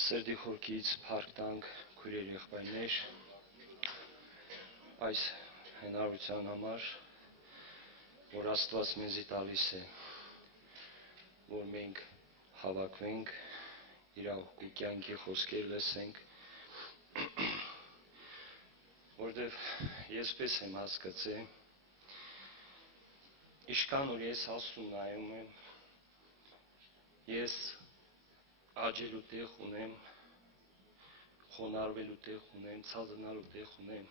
Սրդի խորքից փառք տանք քույրեր եղբայրներ այս հնարավորության համար, որ Աստված մեզի տալիս է, որ մենք հավաքվենք, իր կյանքի խոսքեր լսենք, որտև եսպես եմ հասկացել, ինչքան որ ես հասուն նայում եմ, ես աճելու տեղ ունեմ, խոնարհվելու տեղ ունեմ, ցածրանալու տեղ ունեմ,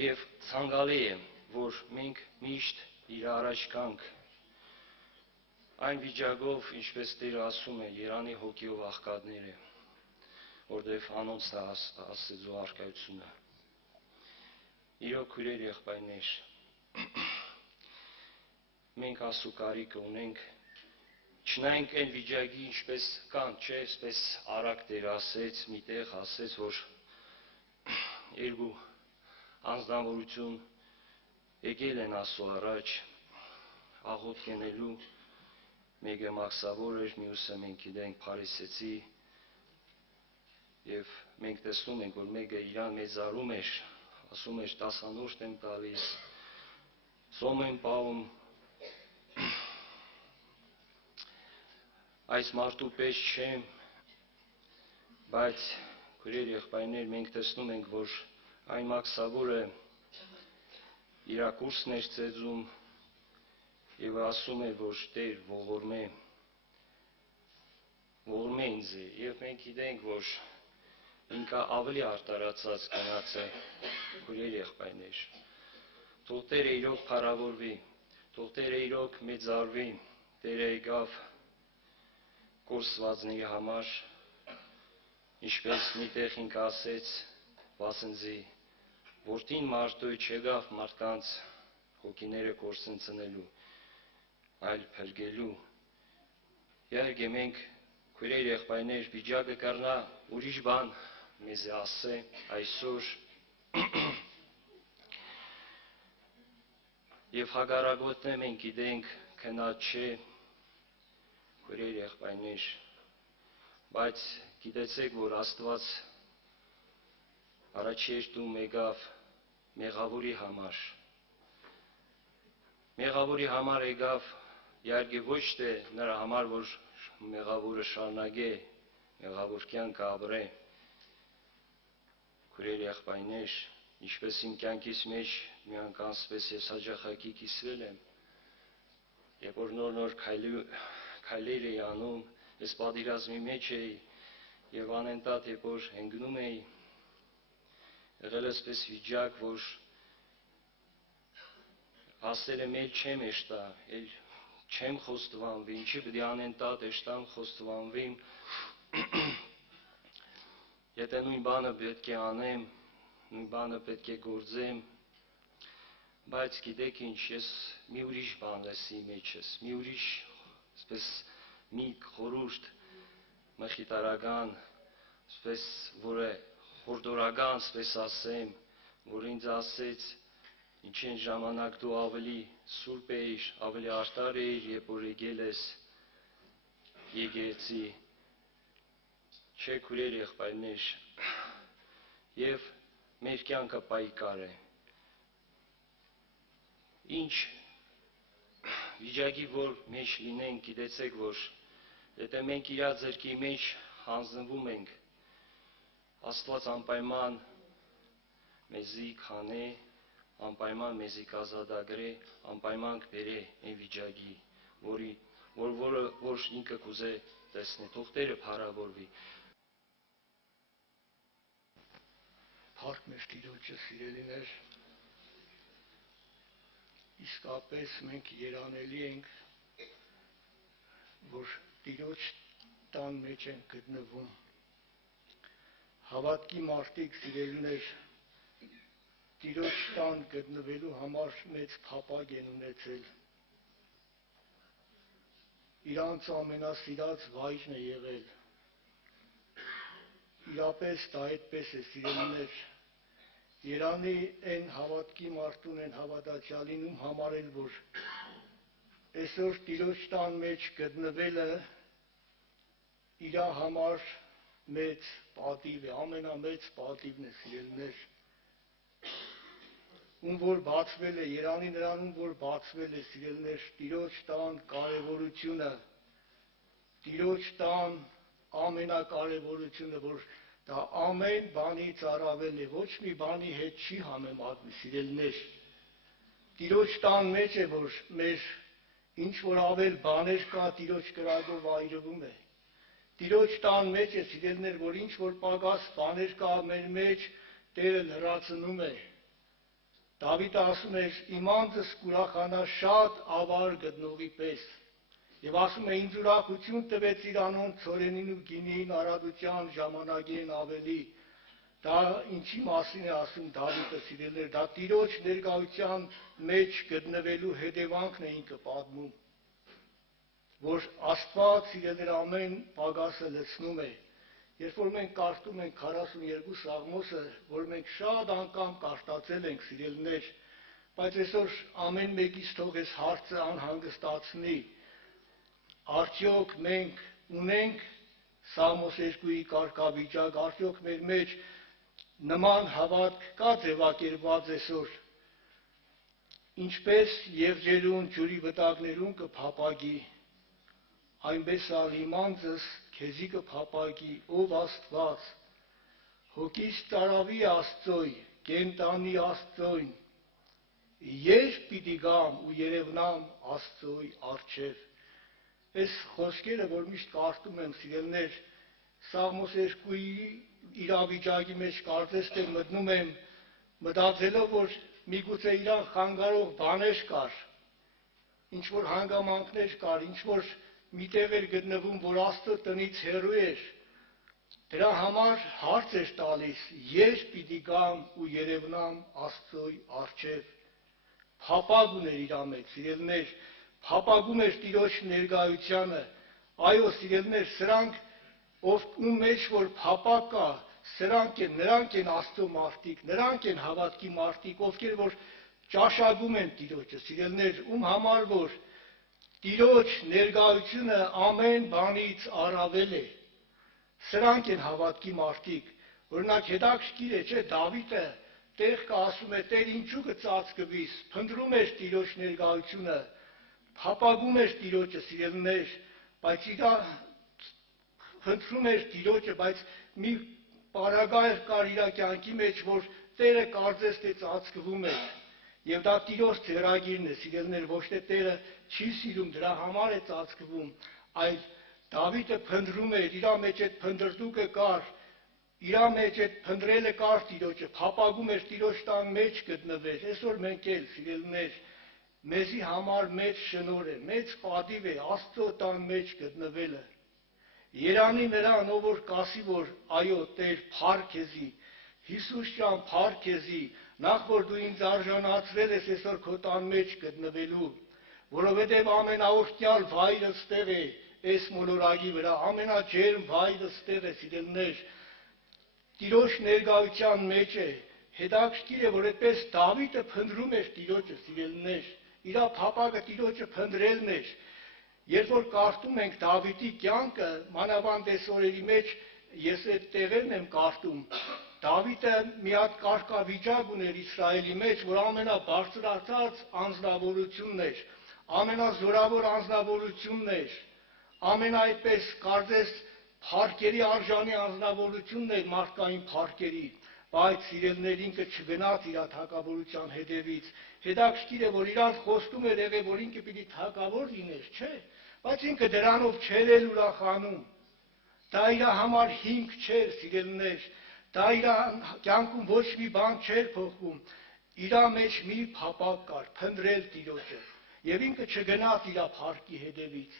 եւ ցանկալի է, որ մենք միշտ իր առաջ գանք այն վիճակով, ինչպես Տերը ասում է, Երանի հոգիով աղքատները, որտեղ անոնց է Աստծո առկայությունը։ Իրոք քույրեր եղբայրներ, մենք ասու կարիքը ունենք, չնայենք այն վիճակի, ինչպես կան, չէ, այսպես արագ Տերը ասեց, միտեղ ասեց, որ երկու անձնավորություն եկել են Աստծո առաջ, աղոթք ենելու, մեկը մաքսավոր էր, մյուսը մենք գիտենք փարիսեցի, եւ մենք տեսնում ենք, որ մեկը իրան մեծարում էր, ասում էր տասանորդ եմ տալիս, սոմ եմ պահում, այս մարդու պես չեմ, բայց քույրեր եղբայրներ, մենք տեսնում ենք, որ այն մաքսավորը իր կուրսն էր ծեծում եւ ասում է, որ Տեր ողորմե ինձ է, եւ մենք գիտենք, որ ինքը ավելի արտարացած գնաց է, քույրեր եղբայրներ, թող Տերը իրոք փառավորվի, թող Տերը իրոք մեծարվի, Տերը եկավ կորսվածների համար, ինչպես միտեղ ինքը ասեց, վասնզի որդին մարդու չեկավ մարդկանց հոգիները կորսնցնելու, այլ փրկելու։ Իհարկե մենք քույրեր եղբայրներ վիճակը կառնա ուրիշ բան մեզ ասե այսօր եւ հակառակորդն մենք գիտենք քնած չէ քույրեր եղբայրներ, բայց գիտեցեք, որ Աստված առաջերտում եկավ մեղավորի համար եկավ, իհարկե ոչ թե նրա համար, որ մեղավորը շարունակե, մեղավոր կյանք ապրե, քույրեր եղբայրներ, ինչպես իմ կյանքից մեջ մի անգամ սպես ես հաճախակի կիսվել եմ, երբ որ նոր քայլեր էի անում, ես պատերազմի մեջ էի եւ անընդհատ երբ որ հենգնում էի, եղել է այսպես վիճակ, որ ասել եմ էլ չեմ էշտա, էլ չեմ խոստովանվի, ինչի պետք է անընդհատ էշտամ խոստովանվիմ, եթե նույն բանը պետք է անեմ, նույն բանը պետք է գործեմ, բայց գիտեք ինչ, ես մի ուրիշ բան լսի մեջս, մի ուրիշ, այսպես մի խորհուրդ մխիթարական, այսպես որը հորդորական, այսպես ասեմ, որ ինձ ասեց, ինչ են ժամանակ դու ավելի սուրբ էիր, ավելի արդար էիր, երբ որ եկել ես եկեղեցի, չէ քույրեր եղբայրներ, եւ մեր կյանքը պայքար է, ինչ վիճակի որ մեջ լինենք, գիտեցեք, որ եթե մենք իր ձեռքի մեջ հանձնվում ենք, Աստված անպայման մեզի քանե, անպայման մեզի կազատագրե, անպայման կբերե այն վիճակի, որ ինքը կուզե տեսնի, թող Տերը փառավորվի։ Փառք մեր Տիրոջը, սիրելիներ, իսկապես մենք երանելի ենք, որ Տիրոջ տան մեջ ենք գտնվում, հավատքի մարդիկ, սիրելիներ, Տիրոջ տան գտնվելու համար մեծ փափագ են ունեցել, իրանց ամենասիրած վայրն է եղել, իրապես դա այդպես է, սիրելիներ, երանի են հավատքի մարդուն են հավատացյալին, ում համար էլ որ այսօր Տիրոջ տան մեջ գտնվելը իր համար մեծ պատիվ է, ամենամեծ պատիվն է, սիրելիներ։ Ում որ բացվել է, Երանի նրան, ում որ բացվել է, սիրելիներ, Տիրոջ տան կարևորությունը, Տիրոջ տան ամենակարևորությունը, որ դա ամեն բանից առավել է, ոչ մի բանի հետ չի համեմատվի, սիրելիներ։ Տիրոջ տան մեջ է, որ մեր ինչ որ ավել բաներ կա, Տիրոջ կրակով այրվում է։ Տիրոջ տան մեջ է, սիրելիներ, որ ինչ որ պակաս բաներ կա մեր մեջ, Տերը լրացնում է։ Դավիթը ասում է, իմ անձս կուրախանա շատ ավար գտնողի պես։ Եվ ասում է, ինձ ուրախություն տվեց իր անոն ցորենին ու գինին արադության ժամանակին ավելի։ Դա ինչի մասին է ասում Դավիթը, սիրելիներ, դա Տիրոջ ներկայության մեջ գտնվելու հետևանքն է ինքը պատմում, որ Աստված, սիրելիներ, ամեն պակասը լցնում է։ Երբ որ մենք կարդում ենք 42 Սաղմոսը, որ մենք շատ անգամ կարդացել ենք, սիրելիներ, բայց այսօր ամեն մեկից թող այս հարցը անհանգստացնի, արդյոք մենք ունենք Սաղմոս 2-ի կարգավիճակ, արդյոք մեր մեջ նման հավատք կա ձևակերպված այսօր, ինչպես եղջերուն ջուրի վտակներուն կփապագի, այնպես ալ իմ անձս քեզի կփապագի, ով Աստված, հոգիս ծարավի Աստծոյ, կենտանի Աստծոյն, երբ պիտի գամ ու երևնամ Աստծոյ առջև։ Այս խոսքերը, որ միշտ կարդում եմ, սիրելիներ, Սաղմոս 2-ի իրավիճակի մեջ կարծես թե մտնում եմ, մտածելով, որ միգուցե իրան խանգարող բաներ կար, ինչ որ հանգամանքներ կար, ինչ որ միտեղ էր գտնվում, որ Աստծո տնից հեռու էր, դրա համար հարց էր տալիս, երբ պիտի գամ ու երևնամ Աստծոյ առջև։ Փապագ ուներ իր մեջ, սիրելիներ, փապագում էր Տիրոջ ներկայությանը։ Այո, սիրելիներ, սրանք, ում մեջ որ փապագ կա, նրանք են Աստծո մարդիկ, նրանք են հավատքի մարդիկ, ովքեր որ ճաշակում են Տիրոջը, սիրելիներ, ում համար որ Տիրոջ ներկայությունը ամեն բանից առավել է, սրանք են հավատքի մարդիկ։ Օրինակ հետաքրքիր է, չէ, Դավիթը տեղ կա ասում է, Տեր ինչու կծածկվիս, փնտրում էր Տիրոջ ներկայությունը, փապագում էր Տիրոջը, սիրելիներ, բայց փնտրում էր Տիրոջը, բայց մի պարագայր կար իր կյանքի մեջ, որ Տերը կարծես թե ծածկվում էր, եւ դա Տիրոջ ձեռագիրն է, սիրելիներ, ոչ թե Տերը չի սիրում, դրա համար է ծածկվում, այլ Դավիթը փնտրում էր, իր մեջ այդ փնտրտուկը կար, իր մեջ այդ փնտրելը կար Տիրոջը, փապագում էր Տիրոջ տան մեջ գտնվել։ Այսօր մենք էլ, սիրելիներ, մեզի համար մեծ շնորհ է, մեծ պատիվ է Աստծո տան մեջ գտնվելը։ Երանի նրան, ով որ կասի, որ այո, Տեր, փառք քեզի, Հիսուս ջան, փառք քեզի, նախ որ դու ինձ արժանացրել ես այսօր քո տան մեջ գտնվելու, որովհետև ամենաօրհնյալ վայրը ստեղ է, այս մոլորակի վրա, ամենաջերմ վայրը ստեղ է, սիրելիներ, Տիրոջ ներկայության մեջ է։ Հետաքրքիր է, որ այդպես Դավիթը փնտրում էր Տիրոջը, սիրելիներ, իր փապագը Տիրոջը փնտրելն էր։ Երբ որ կարդում ենք Դավիթի կյանքը, մանավանդ այս օրերի մեջ ես այդ տեղերն եմ կարդում, Դավիթը մի հատ կարգավիճակ ուներ Իսրայելի մեջ, որ ամենաբարձրացած անձնավորությունն էր, ամենազորավոր անձնավորությունն էր, ամենայդպես կարծես փառքերի արժանի անձնավորությունն էր մարդկային փառքերի, բայց սիրելիներ ինքը չգնաց իր թագավորության հետևից։ Հետաքրքիր է, որ իրան խոստում էր եղել, որ ինքը պիտի թագավոր լիներ, չէ՞, բայց ինքը դրանով չէր էլ ուրախանում։ Դա իր համար հիմք չէր, սիրելիներ, դա իր կյանքում ոչ մի բան չէր փոխվում։ Իր մեջ մի փապակ կար, փնտրել Տիրոջը, եւ ինքը չգնաց իր փառքի հետևից,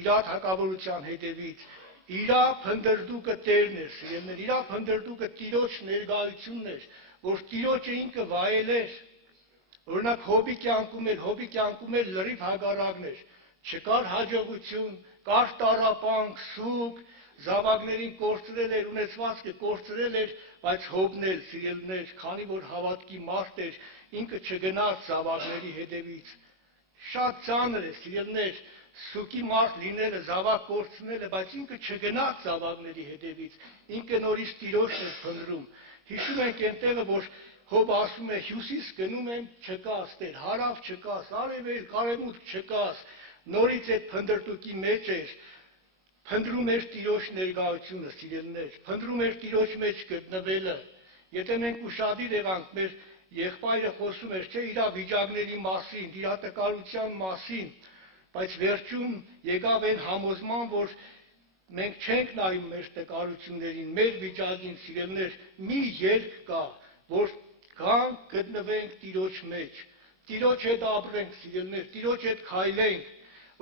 իր թագավորության հետևից։ Իր փնտրտուկը Տերն էր, սիրելիներ, իր փնտրտուկը Տիրոջ ներկայությունն էր, որ Տիրոջը ինքը վայելեր։ Օրինակ Հոբի կյանքում էր լրիվ հակառակն էր, չկար հաջողություն, կար տառապանք, սուգ, զավակներին կորցրել էր, ունեցվածքը կորցրել էր, բայց Հոբն էլ, սիրելիներ, քանի որ հավատքի մարդ էր, ինքը չգնաց զավակների հետևից, շատ ծանր է, սիրելներ, սուկի մարդ լինելը, զավակ կորցնելը, բայց ինքը չգնաց զավակների հետևից, ինքը նորից Տիրոջն էր փնտրում։ Հիշում ենք այնտեղը, որ Հոբ ասում է, հյուսիս գնում եմ, չկաս, Տեր, հարավ չկաս, արևելք, արևմուտք չկաս, նորից այդ փնտրտուքի մեջ էր, փնտրում էր Տիրոջ ներկայությունը, սիրելներ, փնտրում էր Տիրոջ մեջ գտնվելը։ Եթե մենք ուշադիր եղանք, մեր եղբայրը խոսում էր, չէ, իր վիճակների մասին, իր տկարության մասին, բայց վերջում եկավ այն համոզման, որ մենք չենք նայում մեր տկարություններին, մեր վիճակին, սիրելներ, մի ելք կա, որ գանք գտնվենք Տիրոջ մեջ, Տիրոջ հետ ապրենք, սիրելներ, Տիրոջ հետ քայլենք,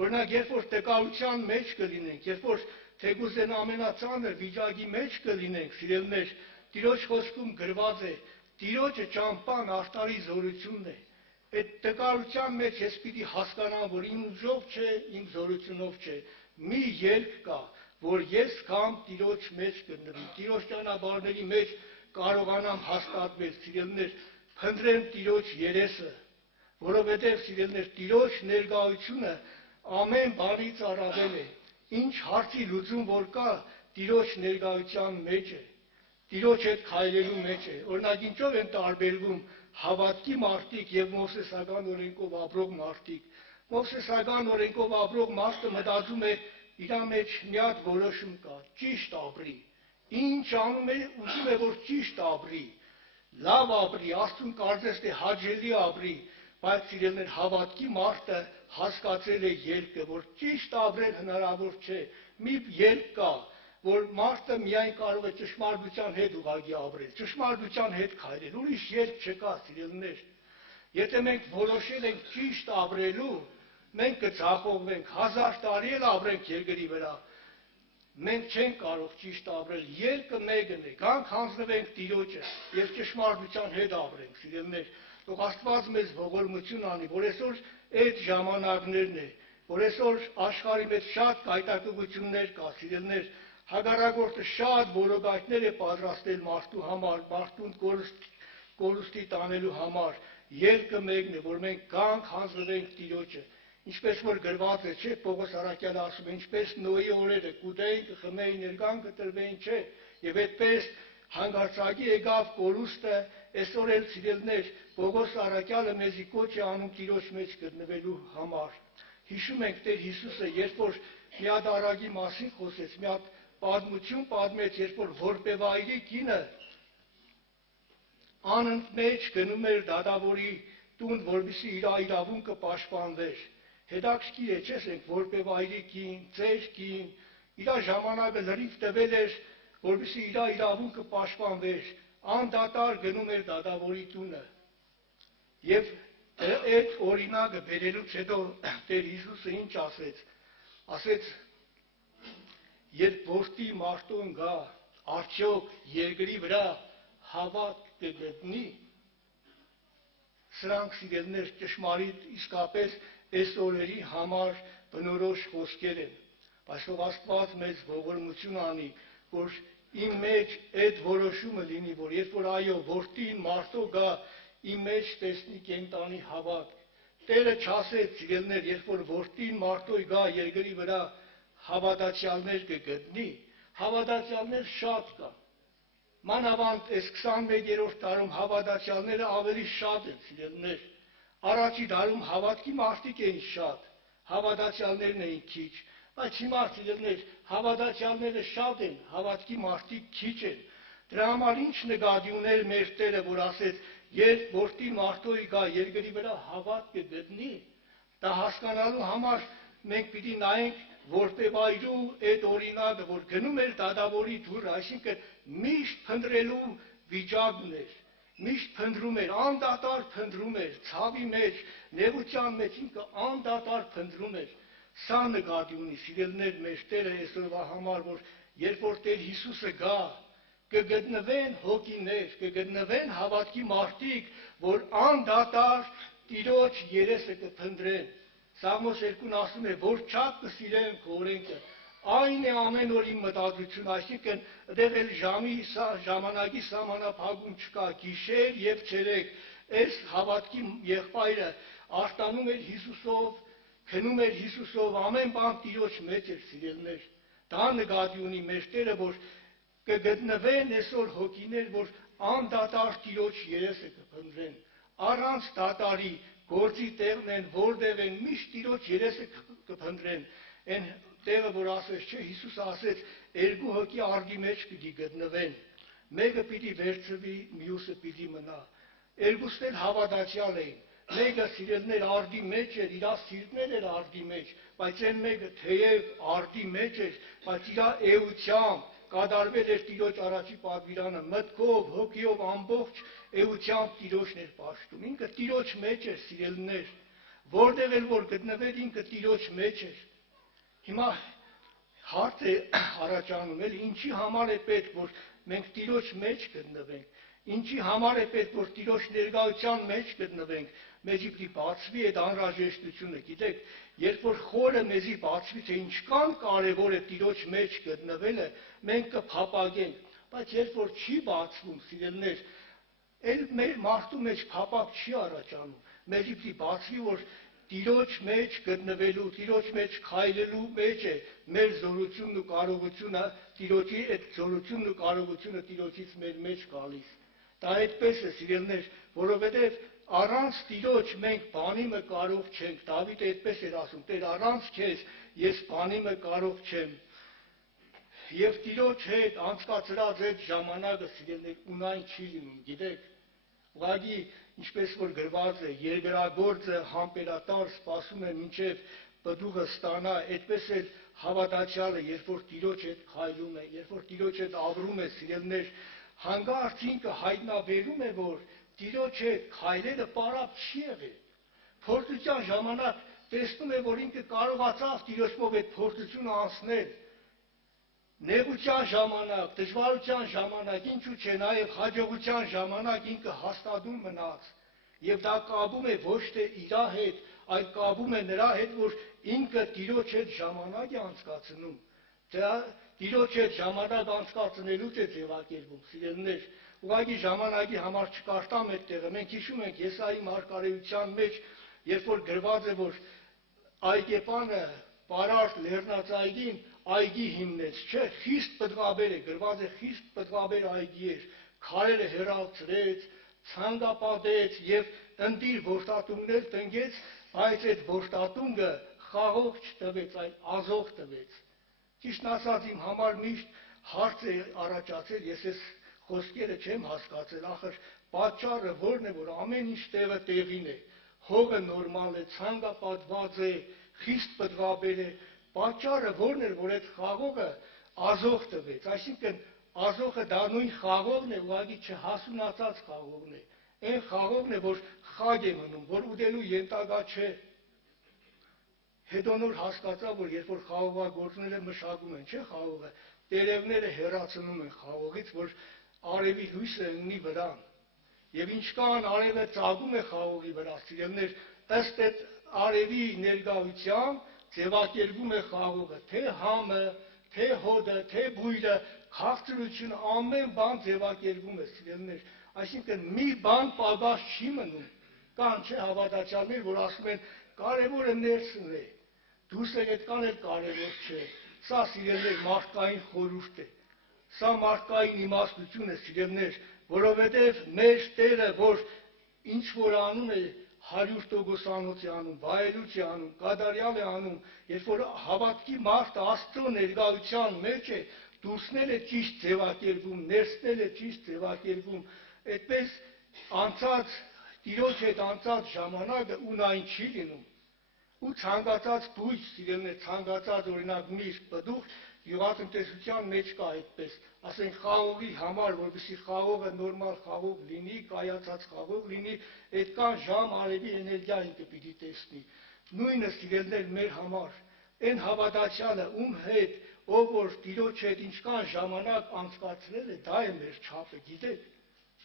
օրինակ, երբ որ տկարության մեջ կլինենք, երբ որ թեկուզ այն ամենածանր վիճակի մեջ կլինենք, սիրելներ, Տիրոջ խոսքում գրված է, Տիրոջը ճամփան արտարի զորությունն է, այդ տկարության մեջ ես պիտի հասկանամ, որ իմ ուժով չէ, իմ զորությունով չէ, մի ելք կա, որ ես կամ Տիրոջ մեջ գտնվի, Տիրոջ ճանապարհների մեջ կարողանամ հաստատվել, սիրելներ, փնտրեմ Տիրոջ երեսը, որովհետև, սիրելներ, Տիրոջ ներկայությունը ամեն բանից առավել է, ինչ հարցի լուծում որ կա, Տիրոջ ներկայության մեջ է, Տիրոջ հետ քայլելու մեջ է, օրինակ ինչով են տարբերվում հավատքի մարդիկ եւ մովսեսական օրենքով ապրող մարդիկ։ Մովսեսական օրենքով ապրող մարդը մտածում է, իր մեջ մի հատ որոշում կա, ճիշտ ապրի։ Ինչ անում է, ուզում է, որ ճիշտ ապրի, լավ ապրի, Աստծուն կարծես թե հաճելի ապրի, բայց սիրելներ, հավատքի մարդը հասկացել է ելքը, որ ճիշտ ապրել հնարավոր չէ, մի ելք կա, որ մարդը միայն կարող է ճշմարտության հետ ուղղակի ապրել, ճշմարտության հետ քայլել, ուրիշ ելք չկա, սիրելներ։ Եթե մենք որոշել ենք ճիշտ ապրելու, մենք կձախողվենք, 1000 տարի էլ ապրենք երկրի վրա, մենք չենք կարող ճիշտ ապրել, ելքը մեկն է, գանք հանձնվենք Տիրոջը եւ ճշմարտության հետ ապրենք, սիրելներ։ Թող Աստված մեզ ողորմություն անի, որ այսօր այդ ժամանակներն է, որ այսօր աշխարհի մեջ շատ կայտակղություններ կա, սիրելներ, հակառակորդը շատ որոգայթներ է պատրաստել մարդու համար, մարդուն կորուստի տանելու համար, ելքը մեկն է, որ մենք գանք հանձնվենք Տիրոջը, ինչպես որ գրված է, չէ, Պողոս առաքյալը ասում է, ինչպես Նոյի օրերը կուտեին, կխմեին, ներկան կտրվեին, չէ, եւ այդպես հանգարցակի եկավ կորուստը, այսօր էլ սիրելներ, Պողոս առաքյալը մեզի կոչ է անում Տիրոջ մեջ գտնվելու համար։ Հիշում ենք Տեր Հիսուսը, երբ որ մի հատ արագի մասին խոսեց, մի հատ պատմություն պատմեց, երբ որ որպեվայրի կինը անընդմեջ գնում էր դատավորի տուն, որպեսզի իր իրավունքը պաշտպանվեր։ Հետաքրքիր է, չէ՞, ասենք, որպեվայրի կին, ծեր կին, իր ժամանակը լրիվ տվել էր, որպեսզի իր իրավունքը պաշտպանվեր, անդադար գնում էր դատավորի տունը։ Եվ այդ օրինակը բերելուց հետո Տեր Հիսուսը ինչ ասեց։ Ասեց, երբ որդի մարդուն գա, արդյոք երկրի վրա հավատ կգտնի։ Սրանք սիրելներ ճշմարիտ իսկապես այս օրերի համար բնորոշ խոսքեր են, բայց ով Աստված մեզ ողորմություն անի, որ իմ մեջ այդ որոշումը լինի, որ երբ որ այո, որդին մարդու գա, իմ մեջ տեսնի կենտանի հավատ։ Տերը չասեց, սիրելներ, երբ որ որդին մարդու գա երկրի վրա, հավատացյալներ կգտնի, հավատացյալներ շատ կան։ Մանավանդ այս 21-րդ դարում հավատացյալները ավելի շատ են, սիրելներ։ Առաջի դարում հավատքի մարդիկ էին շատ, հավատացյալներն էին քիչ, բայց հիմա սիրելներ, հավատացյալները շատ են, հավատքի մարդիկ քիչ են։ Դրա համար ինչ նկատի ուներ մեր Տերը, որ ասեց, երբ որդի մարդու գա երկրի վրա հավատ կգտնի, դա հասկանալու համար մենք պիտի նայենք որպեվայրու այդ օրինակը, որ գնում էր դատավորի դուռը, այսինքն միշտ փնտրելու վիճակն էր, միշտ փնտրում էր, անդադար փնտրում էր, ցավի մեջ, նեղության մեջ ինքը անդադար փնտրում էր։ Սա նկատի ունի, սիրելներ, մեր Տերը այսօրվա համար, որ երբ որ Տեր Հիսուսը գա, կգտնվեն հոգիներ, կգտնվեն հավատքի մարդիկ, որ անդադար Տիրոջ երեսը կփնտրեն։ Սաղմոս 2-ն ասում է, որ չափ կսիրեմ քո օրենքը, այն է ամեն օր իմ մտածությունը, այսինքն այդտեղ էլ ժամանակի սահմանափակում չկա, գիշեր եւ ցերեկ, այս հավատքի եղբայրը արտանում էր Հիսուսով, քնում էր Հիսուսով, ամեն բան Տիրոջ մեջ էր, սիրելիներ։ Դա նկատի ունի մեր Տերը, որ կգտնվեն այսօր հոգիներ, որ անդադար Տիրոջ երեսը կփնտրեն, առանց դատարի գործի տեղն են, որտեղ են, միշտ Տիրոջ երեսը կփնտրեն։ Այն տեղը, որ ասեց, չէ, Հիսուսը ասեց, երկու հոգի արդի մեջ պիտի գտնվեն, մեկը պիտի վերցվի, մյուսը պիտի մնա։ Երկուսն էլ հավատացյալ էին, մեկը սիրելիներ արդի մեջ էր, իր սիրտն էր արդի մեջ, բայց այն մեկը թեև արդի մեջ էր, բայց իր էությամբ կատարվել էր Տիրոջ առաջի պատվիրանը, մտքով, հոգիով ամբողջ էությամբ Տիրոջն էր պաշտում։ Ինքը Տիրոջ մեջ էր, սիրելիներ, որտեղ էլ որ գտնվեր, ինքը Տիրոջ մեջ էր։ Հիմա հարց է առաջանում, էլ ինչի համար է պետք, որ մենք Տիրոջ մեջ գտնվենք, ինչի համար է պետք, որ Տիրոջ ներկայության մեջ գտնվենք, մեզի պիտի բացվի այդ անհրաժեշտությունը, գիտեք, երբ որ խորը մեզի բացվի, թե ինչքան կարևոր է Տիրոջ մեջ գտնվելը, մենք կփափագենք, բայց երբ որ չի բացվում, սիրելիներ, էլ մեր մարդու մեջ փափակ չի առաջանում, մեզի պիտի բացվի, որ Տիրոջ մեջ գտնվելու, Տիրոջ մեջ քայլելու մեջ է մեր զորությունն ու կարողությունը, Տիրոջի այդ զորությունն ու կարողությունը Տիրոջից մեր մեջ գալիս։ Դա այդպես է, սիրելիներ, որովհետև առանց Տիրոջ մենք բանի մը կարող չենք։ Դավիթը այդպես էր ասում. Տեր, առանց քեզ ես բանի մը կարող չեմ։ Եվ Տիրոջ հետ անցկացրած այդ ժամանակը, սիրելիներ, ունայն չի լինում, գիտեք։ Ուղղակի ինչպես որ գրված է, երկրագործը համբերատար սպասում է մինչև պտուղը ստանա, այդպես էլ հավատացյալը, երբ որ Տիրոջ հետ քայլում է, երբ որ Տիրոջ հետ ապրում է, սիրելիներ, հանկարծ ինքը հայտնաբերում է, որ Տիրոջ հետ քայլելը պարապ չի եղել։ Փորձության ժամանակ տեսնում է, որ ինքը կարողացավ Տիրոջով այդ փորձությունը անցնել։ Նեղության ժամանակ, դժվարության ժամանակ, ինչու՞ չէ, նաև հաջողության ժամանակ ինքը հաստատում մնաց։ Եվ դա կապում է ոչ թե իր հետ, այլ կապում է նրա հետ, որ ինքը Տիրոջ հետ ժամանակ է անցկացնում։ Դա Տիրոջ հետ ժամանակ անցկացնելուց է ձևակերպում, սիրելիներ։ Ուղղակի ժամանակի համար չկարտամ այդ տեղը։ Մենք հիշում ենք Եսայի մարգարեության մեջ, երբ որ գրված է, որ այգեպանը Պարարտ լեռնածայրին այգի հիմնեց, չէ, խիստ պտղաբեր է, գրված է խիստ պտղաբեր այգի էր, քարերը հեռացրեց, ցանկապատեց եւ ընտիր որդատուններ տնկեց, բայց այդ որդատունգը խաղող չտվեց, այլ ազող տվեց։ Ճիշտ ասած, իմ համար միշտ հարց է առաջացել, ես այս խոսքերը չեմ հասկացել, ախր պատճառը որն է, որ ամեն ինչ տեղը տեղին է, հողը նորմալ է, ցանկապատված է, խիստ պտղաբեր է, պատճառը որն էր, որ այդ խաղողը ազող տվեց, այսինքն ազողը դա նույն խաղողն է, ուղղակի չհասունացած խաղողն է, այն խաղողն է, որ խագ է մնում, որ ուտելու ենթակա չէ։ Հետո նոր հասկացա, որ երբ որ խաղողագործները մշակում են, չէ, խաղողը, տերևները հեռացնում են խաղողից, որ արևի լույսը ընկնի վրան։ Եվ ինչքան արևը ծագում է խաղողի վրա, սիրելիներ, ըստ այդ արևի ներկայության ձևակերպում է խաղողը, թե համը, թե հոդը, թե բույրը, քաղցրությունը, ամեն բան ձևակերպում է, սիրելիներ։ Այսինքն մի բան պակաս չի մնում։ Կան չէ հավատացյալներ, որ ասում են, կարևորը ներսն է, դուրսը այդքան էլ կարևոր չէ։ Սա, սիրելիներ, մարդկային խորհուրդ է։ Սա մարդկային իմաստություն է, սիրելիներ, որովհետև մեր Տերը, որ ինչ որ անում է, 100% է անում, վայելուչ է անում, կատարյալ է անում, երբ որ հավատքի մարդը Աստծո ներկայության մեջ է, դուրսն էլ է ճիշտ ձևակերպում, ներսն էլ է ճիշտ ձևակերպում, այդպես անցած Տիրոջ հետ անցած ժամանակը ունայն չի լինում։ Ու ցանկացած բույս, սիրելիներ, ցանկացած օրինակ միրգ, պտուղ գյուղատնտեսության մեջ կա այդպես, ասենք խաղողի համար, որպեսզի խաղողը նորմալ խաղող լինի, կայացած խաղող լինի, այդքան ժամ արևի էներգիա ինքը պիտի տեսնի։ Նույնը, սիրելիներ, մեր համար, այն հավատացյալը, ում հետ, ով որ Տիրոջ հետ ինչքան ժամանակ անցկացրել է, դա է մեր չափը, գիտեք,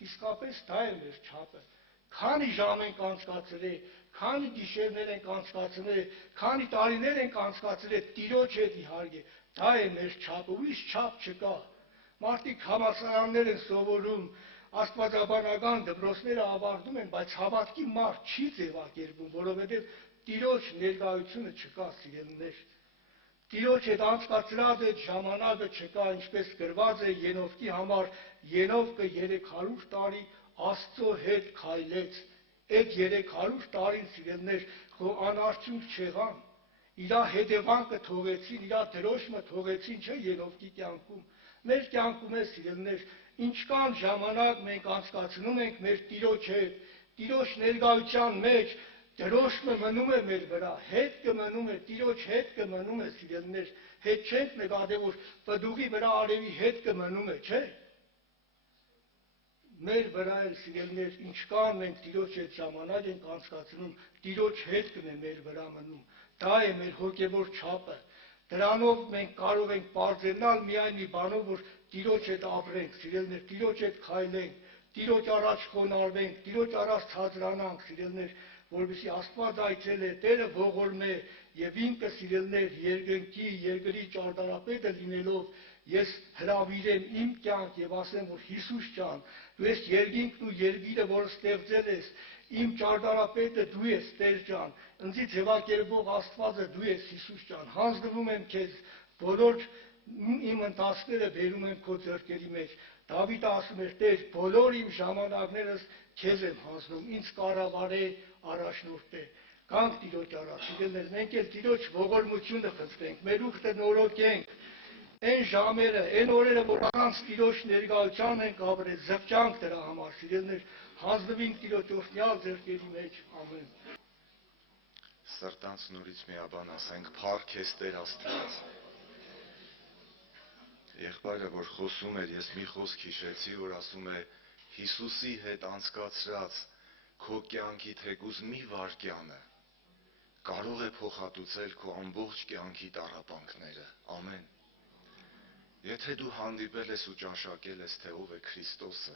իսկապես դա է մեր չափը։ Քանի ժամ ենք անցկացրել, քանի գիշերներ ենք անցկացրել, քանի տարիներ ենք անցկացրել Տիրոջ հետ իհարկե, դա է մեր չափը, ուրիշ չափ չկա։ Մարդիկ համալսարաններ են սովորում, աստվածաբանական դպրոցները ավարտում են, բայց հավատքի մարդ չի ձևակերպում, որովհետև Տիրոջ ներկայությունը չկա, սիրելիներ։ Տիրոջ հետ անցկացրած այդ ժամանակը չկա, ինչպես գրված է Ենովկի համար, Ենովկը 300 տարի Աստծո հետ քայլեց։ Այդ 300 տարին, սիրելիներ, անարդյունք չեղան։ Իրա հետևանքը թողեցին, իրա դրոշմը թողեցին, չէ, Ենովկի կյանքում։ Մեր կյանքում է, սիրելիներ, ինչքան ժամանակ մենք անցկացնում ենք մեր Տիրոջ հետ, Տիրոջ ներկայության մեջ, դրոշմը մնում է մեր վրա, հետքը մնում է, Տիրոջ հետքը մնում է, սիրելիներ, հետ չենք նկատել, որ պտուղի վրա արևի հետքը մնում է, չէ։ Մեր վրա էլ, սիրելիներ, ինչքան մենք Տիրոջ հետ ժամանակ ենք անցկացնում, Տիրոջ հետքն է մեր վրա մնում։ Դա է մեր հոգևոր չափը։ Դրանով մենք կարող ենք պարզենալ միայն մի բանով, որ Տիրոջ հետ ապրենք, սիրելիներ, Տիրոջ հետ քայլենք, Տիրոջ առաջ խոնարհվենք, Տիրոջ առաջ ցածրանանք, սիրելիներ, որովհետեւ Աստված այցել է, Տերը ողորմ է, եւ ինքը, սիրելիներ, երկնքի, երկրի ճարտարապետը լինելով, ես հրավիրեմ իմ կյանք եւ ասեմ, որ Հիսուս ջան, դու ես երկինքն ու երկիրը, որը ստեղծել ես, իմ ճարտարապետը դու ես, Տեր ջան, ինձ ձևակերպող Աստվածը դու ես, Հիսուս ջան, հանձնվում եմ քեզ, բոլոր իմ ընթացքները բերում եմ քո ձեռքերի մեջ։ Դավիթը ասում էր, Տեր, բոլոր իմ ժամանակներս քեզ եմ հանձնում, ինձ կառավարե, առաջնորդե։ Կանք Տիրոջ առաջ, սիրելիներ, մենք էլ Տիրոջ ողորմությունը խնդրենք, մեր ուխտը նորոգենք, այն ժամերը, այն օրերը, որ առանց Տիրոջ ներկայության ենք ապրել, զղջանք դրա համար, սիրելիներ, հանձնվենք Տիրոջ օրհնյալ ձեռքերի մեջ, ամեն։ Սրտանց նորից միաբան ասենք, փառք քեզ Տեր Աստված։ Եղբայրը, որ խոսում էր, ես մի խոսք հիշեցի, որ ասում է Հիսուսի հետ անցկացրած քո կյանքի թեկուզ մի վայրկյանը կարող է փոխհատուցել քո ամբողջ կյանքի տառապանքները, ամեն։ Եթե դու հանդիպել ես ու ճաշակել ես, թե ով է Քրիստոսը,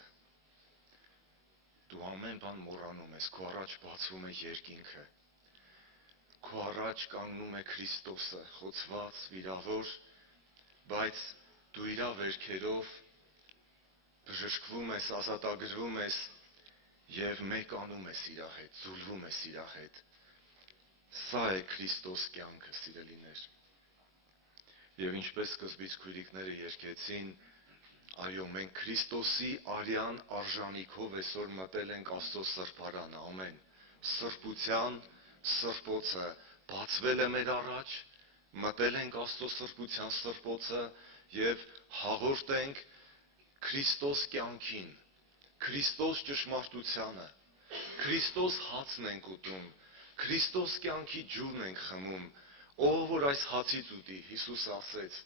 դու ամեն բան մոռանում ես, քո առաջ բացվում է երկինքը, քո առաջ կանգնում է Քրիստոսը, խոցված, վիրավոր, բայց դու իրա վերքերով բժշկվում ես, ազատագրվում ես եւ մեկանում ես իրա հետ, զուլվում ես իրա հետ։ Սա է Քրիստոս կյանքը, սիրելիներ։ Եվ ինչպես սկզբից քույրիկները երգեցին, այո, մենք Քրիստոսի արյան արժանիքով այսօր մտել ենք Աստծո սրբարանը, ամեն։ Սրբության սրբոցը բացվել է մեր առաջ, մտել ենք Աստծո սրբության սրբոցը եւ հաղորդենք Քրիստոս կյանքին, Քրիստոս ճշմարտությանը, Քրիստոս հացն ենք ուտում, Քրիստոս կյանքի ջուրն ենք խմում, ով որ այս հացից ուտի, Հիսուս ասեց,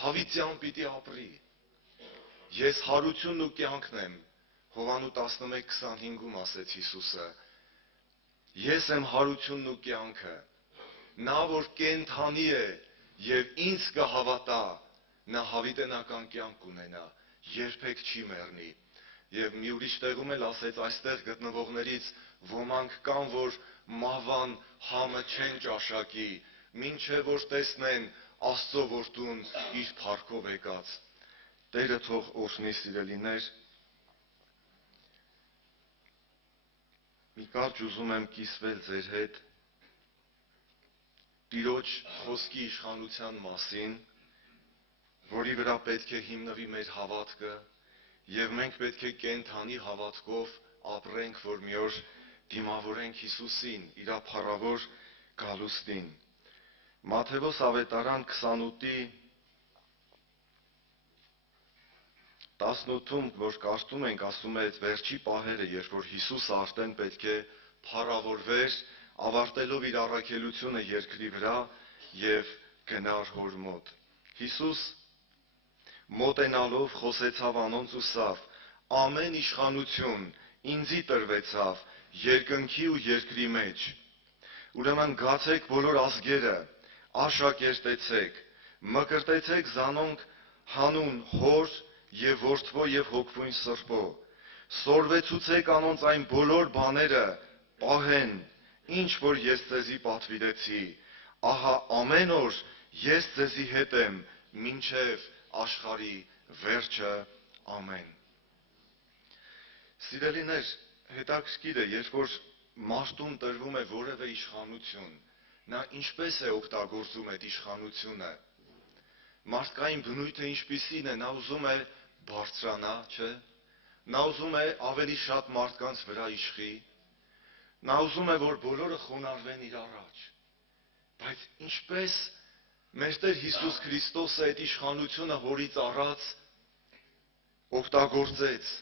հավիտյան պիտի ապրի։ Ես հարությունն ու կյանքն եմ, Հովանու 11:25-ում ասեց Հիսուսը, ես եմ հարությունն ու կյանքը, նա որ կենդանի է եւ ինձ կհավատա, նա հավիտենական կյանք կունենա, երբեք չի մեռնի։ Եվ մի ուրիշ տեղում էլ ասեց, այստեղ գտնվողներից ոմանք կան, որ մահվան համը չեն ճաշակի, մինչև որ տեսնեն Աստծո որդուն իր փառքով եկած։ Տերը թող օրհնի, սիրելիներ։ Մի կարճ ուզում եմ կիսվել ձեր հետ Տիրոջ խոսքի իշխանության մասին, որի վրա պետք է հիմնվի մեր հավատքը, եւ մենք պետք է կենդանի հավատքով ապրենք, որ մի օր դիմավորենք Հիսուսին, իր փառավոր գալուստին։ Մատթեոս ավետարան 28-ի 18-ում, որ կարդում ենք, ասում է, այդ վերջի պահերը, երբ որ Հիսուսը արդեն պետք է փառավորվեր, ավարտելով իր առաքելությունը երկրի վրա եւ գնար հոր մոտ։ Հիսուս մոտենալով խոսեցավ անոնց ու սավ. ամեն իշխանություն ինձի տրվեցավ երկնքի ու երկրի մեջ։ Ուրեմն գացեք բոլոր ազգերը, աշակերտեցեք, մկրտեցեք զանոնք հանուն Հոր եւ Որդվո եւ Հոգվույն Սրբո, սորվեցուցեք անոնց այն բոլոր բաները պահեն, ինչ որ ես ձեզի պատվիրեցի, ահա ամեն օր ես ձեզի հետ եմ, մինչև աշխարհի վերջը, ամեն։ Սիրելիներ, հետաքրքիր է, երբ որ մարդուն տրվում է որևէ իշխանություն, նա ինչպես է օգտագործում այդ իշխանությունը։ Մարդկային բնույթը ինչպիսին է, նա ուզում է բարձրանա, չէ՞։ Նա ուզում է ավելի շատ մարդկանց վրա իշխի։ Նա ուզում է, որ բոլորը խոնարհվեն իր առաջ։ Բայց ինչպես մեր Տեր Հիսուս Քրիստոսը այդ իշխանությունը հորից առած օգտագործեց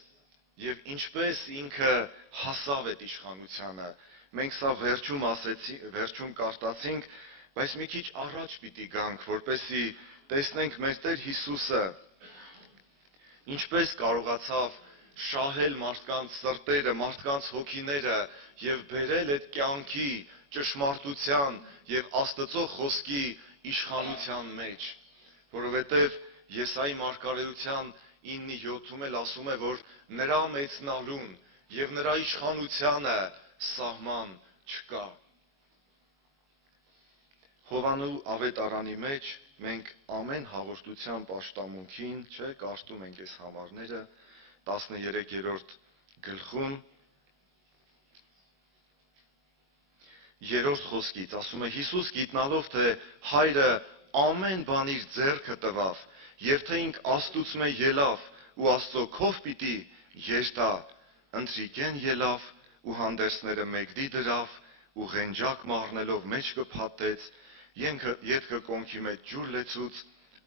եւ ինչպես ինքը հասավ այդ իշխանությանը։ Մենք սա վերջում կարդացինք, բայց մի քիչ առաջ պիտի գանք, որպեսզի տեսնենք մեր Տեր Հիսուսը ինչպես կարողացավ շահել մարդկանց սրտերը, մարդկանց հոգիները եւ բերել այդ կյանքի, ճշմարտության եւ Աստծո խոսքի իշխանության մեջ, որովհետեւ Եսայի մարգարեության 9:7-ում էլ ասում է, որ նրա մեծնալուն եւ նրա իշխանությանը սահման չկա։ Հովանու ավետարանի մեջ մենք ամեն հաղորդության պաշտամունքին, չէ, կարդում ենք այս համարները 13-րդ գլխում 3-րդ խոսքից ասում է. Հիսուս գիտնալով, թե Հայրը ամեն բան իր ձեռքը տվավ, եւ թե ինք Աստուծմե ելավ ու Աստծո քով պիտի երթա, ընթրիքեն ելավ ու հանդերձները մեկդի դրավ ու ղենջակ մառնելով մեջ կփաթեց, ետքը կոնքի մեջ ջուր լեցուց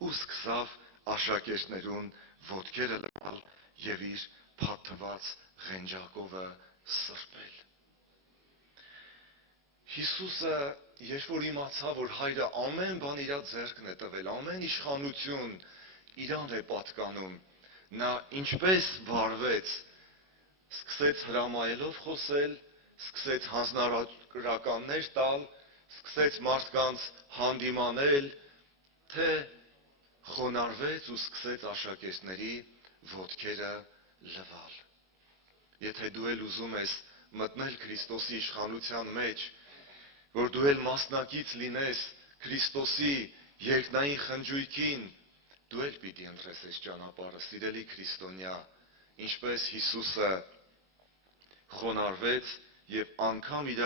ու սկսավ աշակերտներուն ոտքերը լալ եւ իր փաթված ղենջակովը սրբել։ Հիսուսը, երբ որ իմացավ, որ Հայրը ամեն բան իր ձեռքն է տվել, ամեն իշխանություն իրան է պատկանում, նա ինչպես վարվեց, սկսեց հրամայելով խոսել, սկսեց հանձնարարականներ տալ, սկսեց մարդկանց հանդիմանել, թե խոնարհվեց ու սկսեց աշակերտների ոտքերը լվալ։ Եթե դու էլ ուզում ես մտնել Քրիստոսի իշխանության մեջ, որ դու էլ մասնակից լինես Քրիստոսի երկնային խնջույքին, դու էլ պիտի ընտրես այս ճանապարհը, սիրելի քրիստոնյա, ինչպես Հիսուսը խոնարհվեց եւ անգամ իր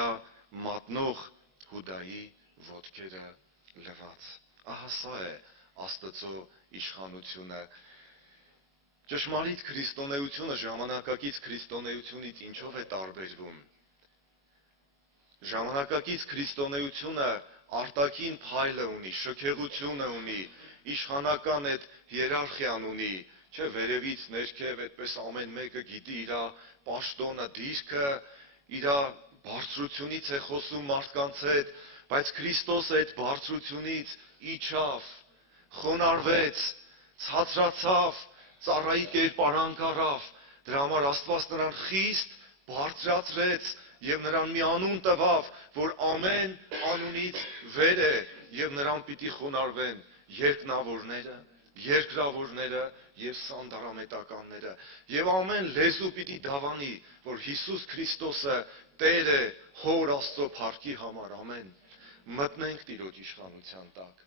մատնող Հուդայի ոտքերը լվաց։ Ահա սա է Աստծո իշխանությունը։ Ճշմարիտ քրիստոնեությունը ժամանակակից քրիստոնեությունից ինչով է տարբերվում։ Ժամանակակից քրիստոնեությունը արտաքին փայլը ունի, շքեղությունը ունի, իշխանական այդ հիերարխիան ունի, չէ, վերևից ներքև այդպես ամեն մեկը գիտի իր պաշտոնը, դիրքը, իր բարձրությունից է խոսում մարդկանց հետ, բայց Քրիստոսը այդ բարձրությունից իջավ, խոնարհվեց, ցածրացավ, ծառայի կերպարանք առավ, դրա համար Աստված նրան խիստ բարձրացրեց եւ նրան մի անուն տվավ, որ ամեն անունից վեր է, եւ նրան պիտի խոնարհվեն երկնավորները, երկրավորները եւ սանդարամետականները, եւ ամեն լեզու պիտի դավանի, որ Հիսուս Քրիստոսը Տեր է Հոր Աստծո փառքի համար, ամեն։ Մտնենք Տիրոջ իշխանության տակ։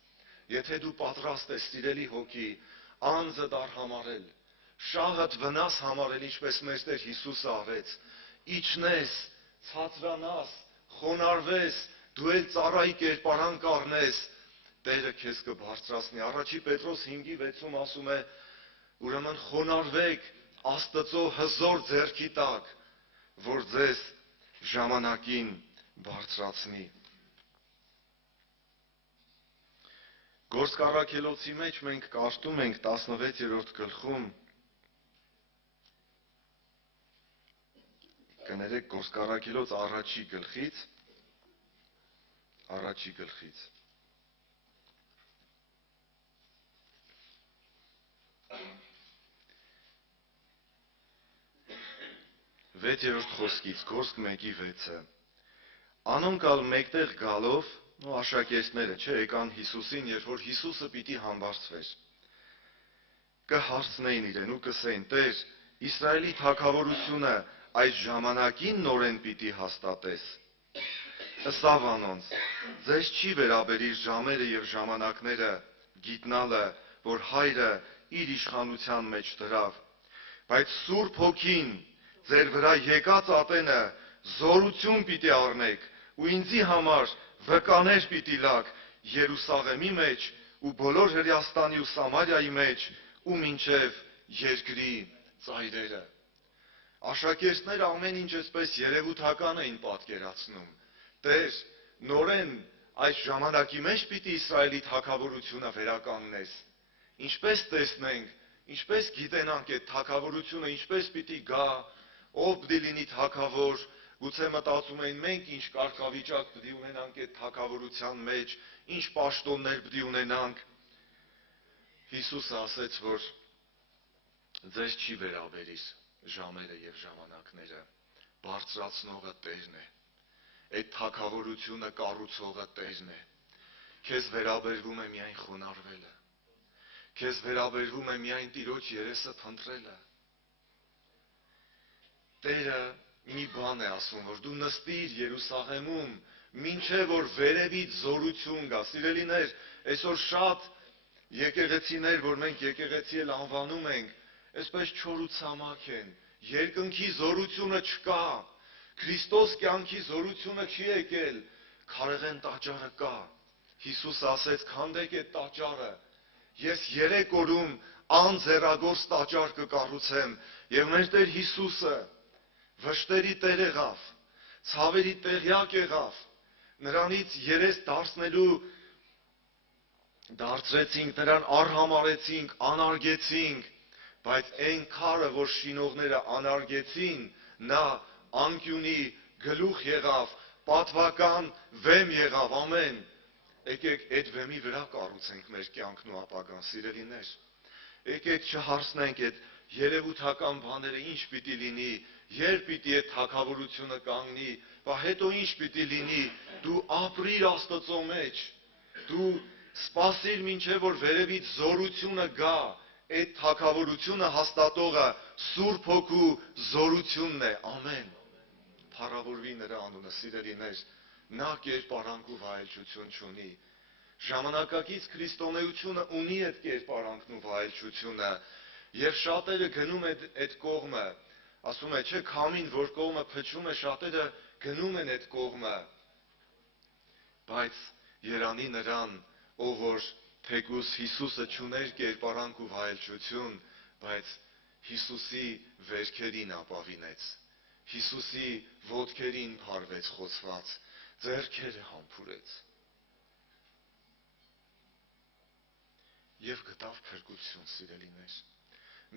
Եթե դու պատրաստ ես, սիրելի հոգի, անձը դար համարել, շահդ վնաս համարել, ինչպես մեր Տեր Հիսուսը արեց, իջնես, ցածրանաս, խոնարհվես, դու էլ ծառայի կերպարանք առնես, Տերը քեզ կբարձրացնի։ Առաջի Պետրոս 5:6-ում ասում է. ուրեմն խոնարհվեք Աստծո հզոր ձեռքի տակ, որ ձեզ ժամանակին բարձրացնի։ Գործք առաքելոցի մեջ մենք կարդում ենք 16-րդ գլխում, կներեք Գործք առաքելոց առաջի գլխից, 6-րդ խոսքից, Գործք 1:6-ը, անոնքալ մեկտեղ գալով, աշակերտները, չէ, եկան Հիսուսին, երբ որ Հիսուսը պիտի համբարձվեր, կհարցնեին իրեն ու կսեին. Տեր, Իսրայելի թագավորությունը այս ժամանակին նորեն պիտի հաստատես։ Ըսավ անոնց. ձեզ չի վերաբերիր ժամերը եւ ժամանակները գիտնալը, որ Հայրը իր իշխանության մեջ դրավ, բայց Սուրբ Հոգին ձեր վրա եկած ատենը զորություն պիտի առնեք ու ինձի համար վկաներ պիտի լաք Երուսաղեմի մեջ ու բոլոր Հրեաստանի ու Սամարիայի մեջ ու մինչև երկրի ծայրերը։ Աշակերտները ամեն ինչ այսպես երևութական էին պատկերացնում։ Տեր նորեն այս ժամանակի մեջ պիտի Իսրայելի թագավորությունը վերականգնես։ Ինչպես տեսնենք, ինչպես գիտենանք այդ թագավորությունը, ինչպես պիտի գա, ով պիտի լինի թագավոր, գուցե մտածում էին մենք ինչ կարգավիճակ պիտի ունենանք այդ թագավորության մեջ, ինչ պաշտոններ պիտի ունենանք։ Հիսուսը ասեց, որ ձեզ չի վերաբերիր ժամերը եւ ժամանակները, բարձրացնողը Տերն է, այդ թագավորությունը կառուցողը Տերն է, քեզ վերաբերվում է միայն խոնարհվելը, քեզ վերաբերվում է միայն Տիրոջ երեսը փնտրելը։ Տերը մի բան է ասում, որ դու նստիր Երուսաղեմում, մինչև որ վերևից զորություն գա։ Սիրելիներ, այսօր շատ եկեղեցիներ, որ մենք եկեղեցի էլ անվանում ենք, այսպես չոր ու ցամաք են, երկնքի զորությունը չկա, Քրիստոս կյանքի զորությունը չի եկել, քարեղեն տաճարը կա։ Հիսուսը ասեց, քանդեք այդ տաճարը, ես 3 օրում անձեռագործ տաճար կկառուցեմ, եւ մեր Տեր Հիսուսը վշտերի տեր եղավ, ցավերի տեղյակ եղավ, նրանից երես դարձրեցինք, նրան արհամարեցինք, անարգեցինք, բայց այն քարը, որ շինողները անարգեցին, նա անկյունի գլուխ եղավ, պատվական վեմ եղավ, ամեն։ Եկեք այդ վեմի վրա կառուցենք մեր կյանքն ու ապագան, սիրելիներ։ Եկեք չհարցնենք այդ երևութական բաները ինչ պիտի լինի, երբ պիտի այդ թագավորությունը կանգնի, բա հետո ինչ պիտի լինի, դու ապրիր Աստծո մեջ, դու սպասիր մինչև որ վերևից զորությունը գա, այդ թագավորությունը հաստատողը Սուրբ Հոգու զորությունն է, ամեն։ Փառավորվի նրա անունը, սիրելիներ, նա կերպարանք ու վայելչություն չունի։ Ժամանակակից քրիստոնեությունը ունի այդ կերպարանքն ու վայելչությունը, եւ շատերը գնում են այդ կողմը, ասում է, չէ, քամին, որ կողմը փչում է, շատերը գնում են այդ կողմը, բայց երանի նրան, ով որ թեկուզ Հիսուսը չուներ կերպարանք ու վայելչություն, բայց Հիսուսի վերքերին ապավինեց, Հիսուսի ոտքերին փարվեց խոցված, ձեռքերը համբուրեց եւ գտավ փրկություն, սիրելիներ։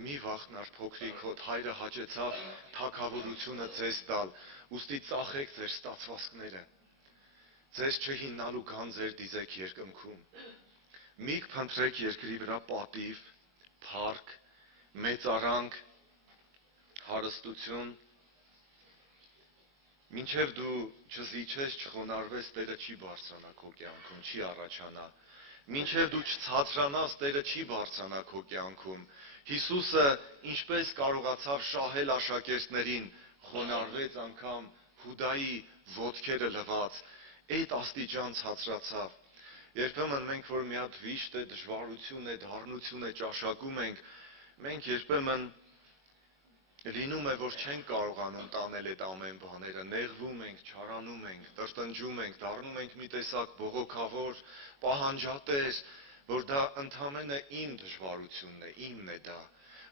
Մի վախնար փոքրիկ, հոտ հայրը հաճեցավ թագավորությունը ձեզ տալ, ուստի ծախեք ձեր ստացվածքները, ձեզ չհիննալու գանձեր դիզեք երկնքում, միք փնտրեք երկրի վրա պատիվ, փառք, մեծարանք, հարստություն, մինչև դու չզիջես, չխոնարհվես, Տերը չի բարձրանա քո կյանքում, չի առաջանա, մինչև դու չցածրանաս, Տերը չի բարձրանա քո կյանքում։ Հիսուսը ինչպես կարողացավ շահել աշակերտներին, խոնարհվեց անգամ Հուդայի ոտքերը լվաց, այդ աստիճան ցածրացավ։ Երբեմն մենք որ մի հատ վիշտ է, դժվարություն է, դառնություն է ճաշակում ենք, մենք երբեմն լինում է, որ չենք կարողանում տանել այդ ամեն բաները, նեղվում ենք, չարանում ենք, տրտնջում ենք, դառնում ենք մի տեսակ բողոքավոր, պահանջատեր, որ դա ընդամենը իմ դժվարությունն է, իմն է դա,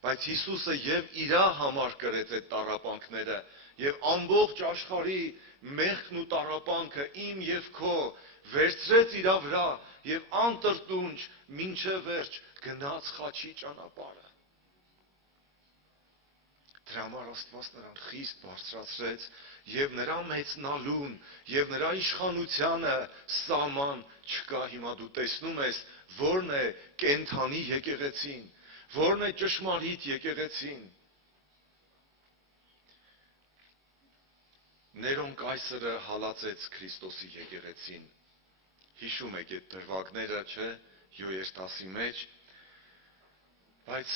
բայց Հիսուսը եւ իրա համար կրեց այդ տառապանքները, եւ ամբողջ աշխարհի մեղքն ու տառապանքը իմ եւ քո վերցրեց իրա վրա եւ անտրտունջ մինչեւ վերջ գնաց խաչի ճանապարհը։ Դրա համար Աստված նրան խիստ բարձրացրեց եւ նրա մեծնալուն եւ նրա իշխանությանը սահման չկա։ Հիմա դու տեսնում ես որն է կենթանի եկեղեցին, որն է ճշմարիտ եկեղեցին։ Ներոն կայսրը հալածեց Քրիստոսի եկեղեցին։ Հիշում եք այդ դրվագները, չէ՞, Յոերտասի մեջ, բայց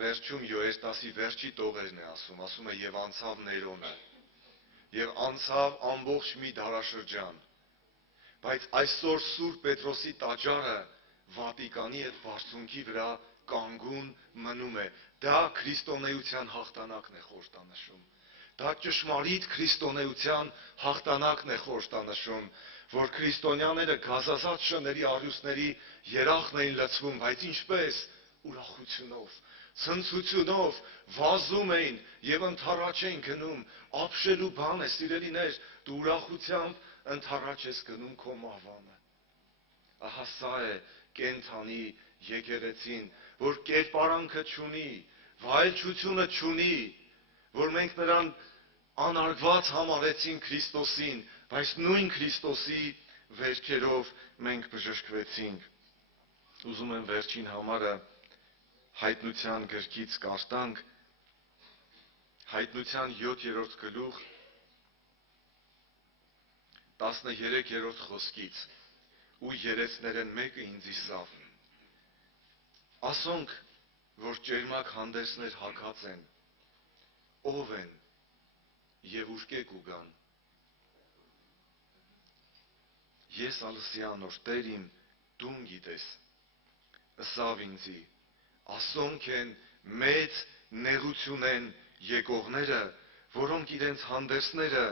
վերջում Յոերտասի վերջի տողերն է ասում է եւ անցավ Ներոնը, եւ անցավ ամբողջ մի դարաշրջան, բայց այսօր Սուրբ Պետրոսի տաճարը Վատիկանի այդ բարձունքի վրա կանգուն մնում է։ Դա քրիստոնեության հաղթանակն է խորհրդանշում։ Դա ճշմարիտ քրիստոնեության հաղթանակն է խորհրդանշում, որ քրիստոնյաները գազազած շների առյուծների երախն էին լցվում, բայց ինչպես ուրախությունով, ցնցությունով վազում էին եւ ընթառաջ էին գնում, ապշելու բան է, սիրելիներ, դու ուրախությամբ ընթառաջ ես գնում քո մահվանը։ Ահա սա է կենթանի եկեղեցին, որ կերպարանքը չունի, վայելչությունը չունի, որ մենք նրան անարգված համարեցին Քրիստոսին, բայց նույն Քրիստոսի վերքերով մենք բժշկվեցինք։ Ուզում եմ վերջին համարը Հայտնության գրքից կարդանք, Հայտնության 7-րդ գլուխ 13-րդ խոսքից, ու երեցներեն մեկը ինձ իսավ. ասոնք, որ ճերմակ հանդերձներ հագած են, ով են եւ ուր կուգան։ Ես ալսի անոր Տեր իմ, դու գիտես։ Ըսավ ինձի, ասոնք են մեծ նեղություն եկողները, որոնք իրենց հանդերձները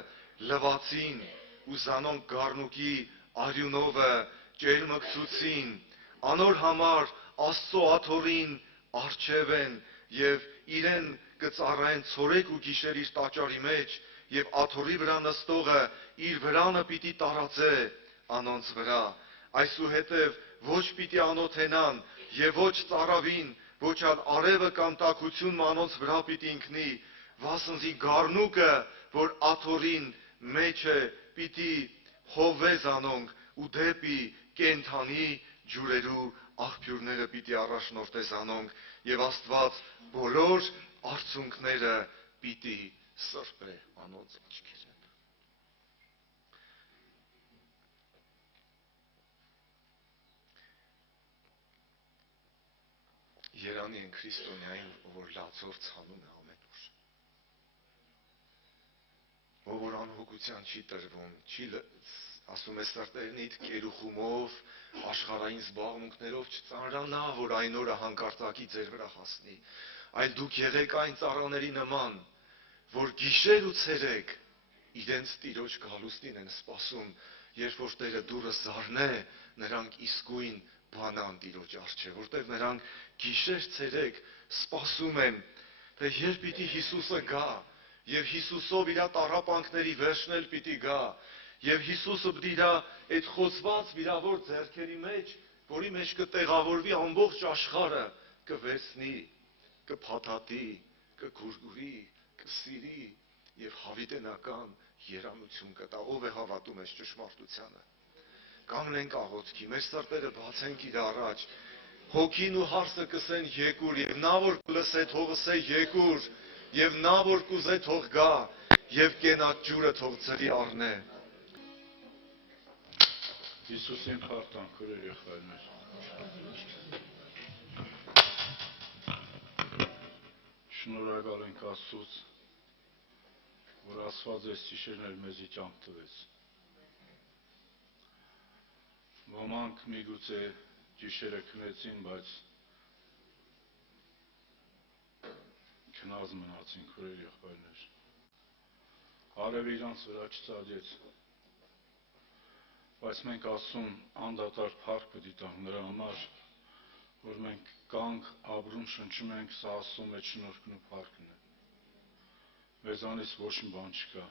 լվացին ու զանոնք գառնուկի արյունովը ճերմկցուցին, անոր համար Աստծո աթոռին առջև են եւ իրեն կծառայեն ցորեկ ու գիշեր իր տաճարի մեջ եւ աթոռի վրա նստողը իր վրանը պիտի տարածե անոնց վրա, այսուհետև ոչ պիտի անոթենան եւ ոչ ծարավին, ոչ ալ արևը կամ տաքություն անոնց վրա պիտի ընկնի, վասնզի գառնուկը, որ աթոռին մեջ է, պիտի խովվե զանոնք ու դեպի կենթանի ջուրերու աղբյուրները պիտի առաջնորդե զանոնք եւ Աստված բոլոր արցունքները պիտի սրբե անոնց աչքերեն։ Երանի են քրիստոնյային, որ լացով ցանում է ամեն օր։ Ով որ անհոգության չի տրվում, չի ասում է սրտերնիդ կերուխումով, աշխարհային զբաղմունքներով չծանրանա, որ այն օրը հանկարծակի ձեր վրա հասնի, այլ դուք եղեք այն ծառաների նման, որ գիշեր ու ցերեկ իրենց տիրոջ գալուստին են սպասում, երբ որ Տերը դուռը զարնե, նրանք իսկույն բանան տիրոջ առջև, որտեղ նրանք գիշեր ցերեկ սպասում են, թե երբ պիտի Հիսուսը գա, եւ Հիսուսով իր տառապանքների վերջն էլ պիտի գա, եւ Հիսուսը պիտի իր այդ խոցված վիրավոր ձեռքերի մեջ, որի մեջ կտեղավորվի ամբողջ աշխարհը, կվերցնի, կփաթաթի, կգուրգուրի, կսիրի եւ հավիտենական երանություն կտա։ Ով է հավատում այս ճշմարտությանը։ Կանգնենք աղոթքի, մեր սրտերը բացենք իր առաջ, հոգին ու հարսը կսեն եկուր, եւ նա որ կլսե թող ասե եկուր, եւ նա որ կուզե թող գա, եւ կենաց ջուրը թող ծրի առնե։ Հիսուսին խարտանք, քույր եղբայրներ։ Շնորհակալ ենք Աստծուց, որ Աստված այս գիշերն էլ մեզի կյանք տվեց։ Ոմանք միգուցե գիշերը քնեցին, բայց քնած մնացին, քույր եղբայրներ։ Արևը իրանց վրա չծագեց, բայց մենք Աստծուն անդադար փառք պիտի տանք նրա համար, որ մենք կանք, ապրում, շնչում ենք, սա Աստծո մեջ շնորհքն ու փառքն է։ Մեզանից ոչ մի բան չկա։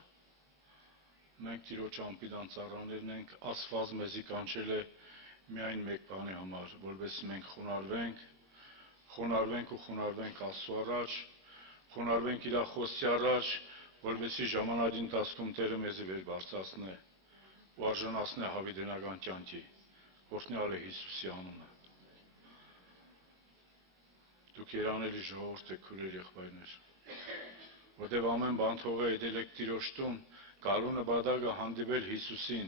Մենք Տիրոջ անպիտան ծառաներն ենք, Աստված մեզի կանչել է միայն մեկ բանի համար, որովհետեւ մենք խոնարհվենք Աստծո առաջ, խոնարհվենք իր խոսքի առաջ, որովհետեւ ժամանակի ընթացքում Տերը մեզի վեր բարձրացնե ու արժանացնե հավիտենական կյանքի, օրհնյալ է Հիսուսի անունը։ Դուք երանելի ժողովուրդ եք, քույր եղբայրներ, որտեղ ամեն բան թողել եք Տիրոջ տուն, գալու նպատակը հանդիպել Հիսուսին,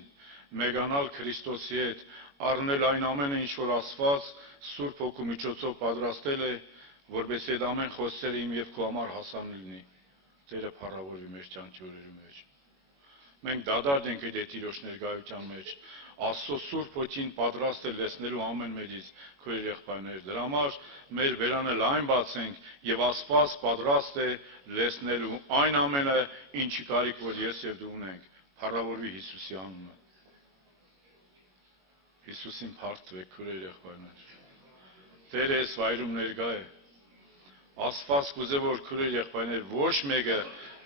մեգանալ Քրիստոսի հետ, առնել այն ամենը, ինչ որ Աստված Սուրբ Հոգու միջոցով պատրաստել է, որպեսզի այդ ամեն խոսքերը իմ եւ քո համար հասանելի լինի։ Տերը փառավորվի մեր կյանքի օրերի մեջ։ Մենք դադարդ ենք այդ Տիրոջ ներկայության մեջ, Աստծո Սուրբ Հոգին պատրաստ է լեցնելու ամեն մեկից քո եղբայրներ։ Դրա համար մեր բերանը լայն բացենք եւ Աստված պատրաստ է լեցնելու այն ամենը, ինչի կարիք որ ես եւ դու ունենք։ Փառավորվի Հիսուսի անունը։ Հիսուսին փառթվեք քո եղբայրներ։ Տերը այս վայրում ներկա է։ Աստված կուզե որ քո եղբայրներ ոչ մեկը,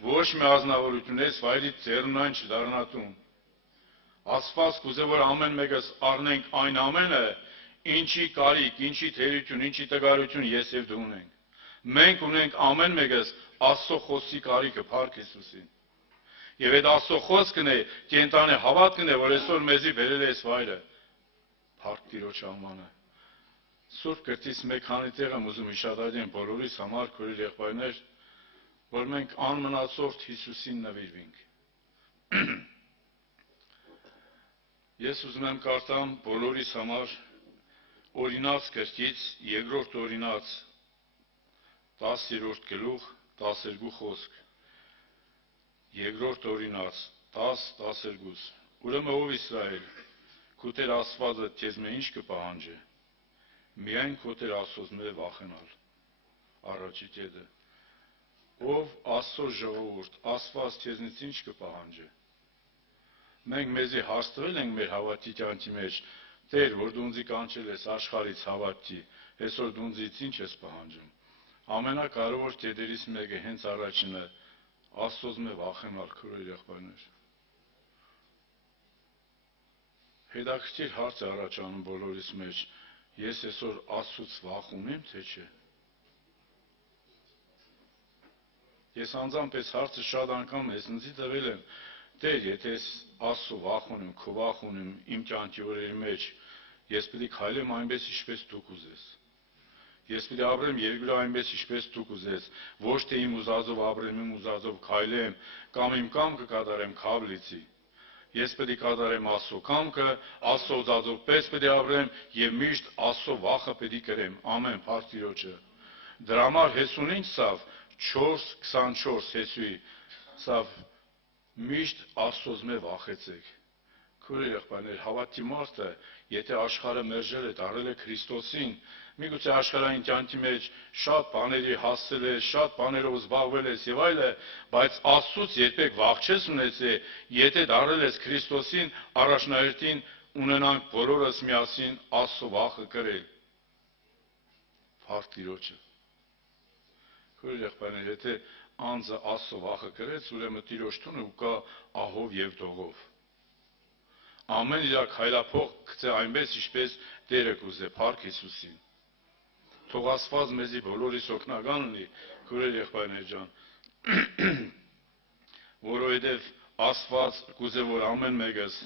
ոչ մի ազնվորություն այս վայրից ձեռնային չդառնա տուն։ Աստված կուզե որ ամեն մեկս առնենք այն ամենը, ինչի կարիք, ինչի թերություն, ինչի տգարություն ես եւ դու ունենք։ Մենք ունենք ամեն մեկս Աստծո խոսքի կարիքը, փառք Հիսուսին։ Եվ այդ Աստծո խոսքն է, կենտանի հավատքն է, որ այսօր մեզի բերել է այս վայրը։ Փառք Տիրոջ անմանը։ Սուրբ գրքից մեկ քանի տեղ եմ ուզում հիշատակել բոլորիս համար, քո եղբայրներ, որ մենք անմնացորդ Հիսուսին նվիրվենք։ Ես ուզում եմ կարդամ բոլորիս համար Օրինաց գրքից երկրորդ օրինաց 10-րդ գլուխ 12 խոսք։ Երկրորդ օրինաց 10-12։ Ուրեմն ով Իսրայել, քո Տեր Աստվածը քեզ մե ինչ կպահանջի։ Միայն քո Տեր Աստծոց մե վախենալ։ Առաջի կետը։ Ով Աստծո ժողովուրդ, Աստված քեզնից ինչ կպահանջի։ Մենք մեզի հաստվել ենք մեր հավատքի կյանքի մեջ, Տեր, որ դու ինձ կանչել ես աշխարհից հավատքի, այսօր դու ինձից ինչ ես պահանջում։ Ամենակարևոր կետերից մեկը հենց առաջինը Աստծոց մե վախենալ քո եղբայրներ։ Հետաքրքիր հարց է առաջանում բոլորիս մեջ, ես այսօր Աստծուց վախ ունեմ, թե չէ։ Ես անձամբ այս հարցը շատ անգամ ես ինձի տվել եմ, Տեր, եթե ես Աստծո վախ ունեմ, քո վախ ունեմ իմ կյանքի օրերի մեջ, ես պիտի քայլեմ այնպես, ինչպես դու կուզես։ Ես պիտի ապրեմ երկրի այնպես, ինչպես դու կուզես, ոչ թե իմ ուզածով ապրեմ, իմ ուզածով քայլեմ, կամ իմ կամքը կատարեմ քավլիցի։ Ես պիտի կատարեմ Աստծո կամքը, Աստծո ուզածով պես պիտի ապրեմ եւ միշտ Աստծո վախը պիտի կրեմ։ Ամեն, փառք Տիրոջը։ Դրա համար Հեսուն ինչ սավ 4:24 Հեսուի սավ միշտ Աստծոց մե վախեցեք։ Քո եղբայրներ, հավատքի մարդը, եթե աշխարհը մերժել է, տարել է Քրիստոսին, միգուցե աշխարհային կյանքի մեջ շատ բաների հասցել ես, շատ բաներով զբաղվել ես եւ այլը, բայց Աստծուց երբեք վախ չես ունեցել, եթե տարել ես Քրիստոսին, առաջնահերթին ունենանք բոլորս միասին Աստծո վախը կրել։ Փառք Տիրոջը։ Քո եղբայրներ, եթե անձը Աստծո վախը կրեց, ուրեմն Տիրոջ տունը ուկա ահով եւ դողով։ Ամեն իր քայլափող գցե այնպես, ինչպես Տերը կուզե, փառք Հիսուսին։ Թող Աստված մեզի բոլորիս օգնական լինի, քո եղբայրներ ջան, որովհետև Աստված կուզե, որ ամեն մեկս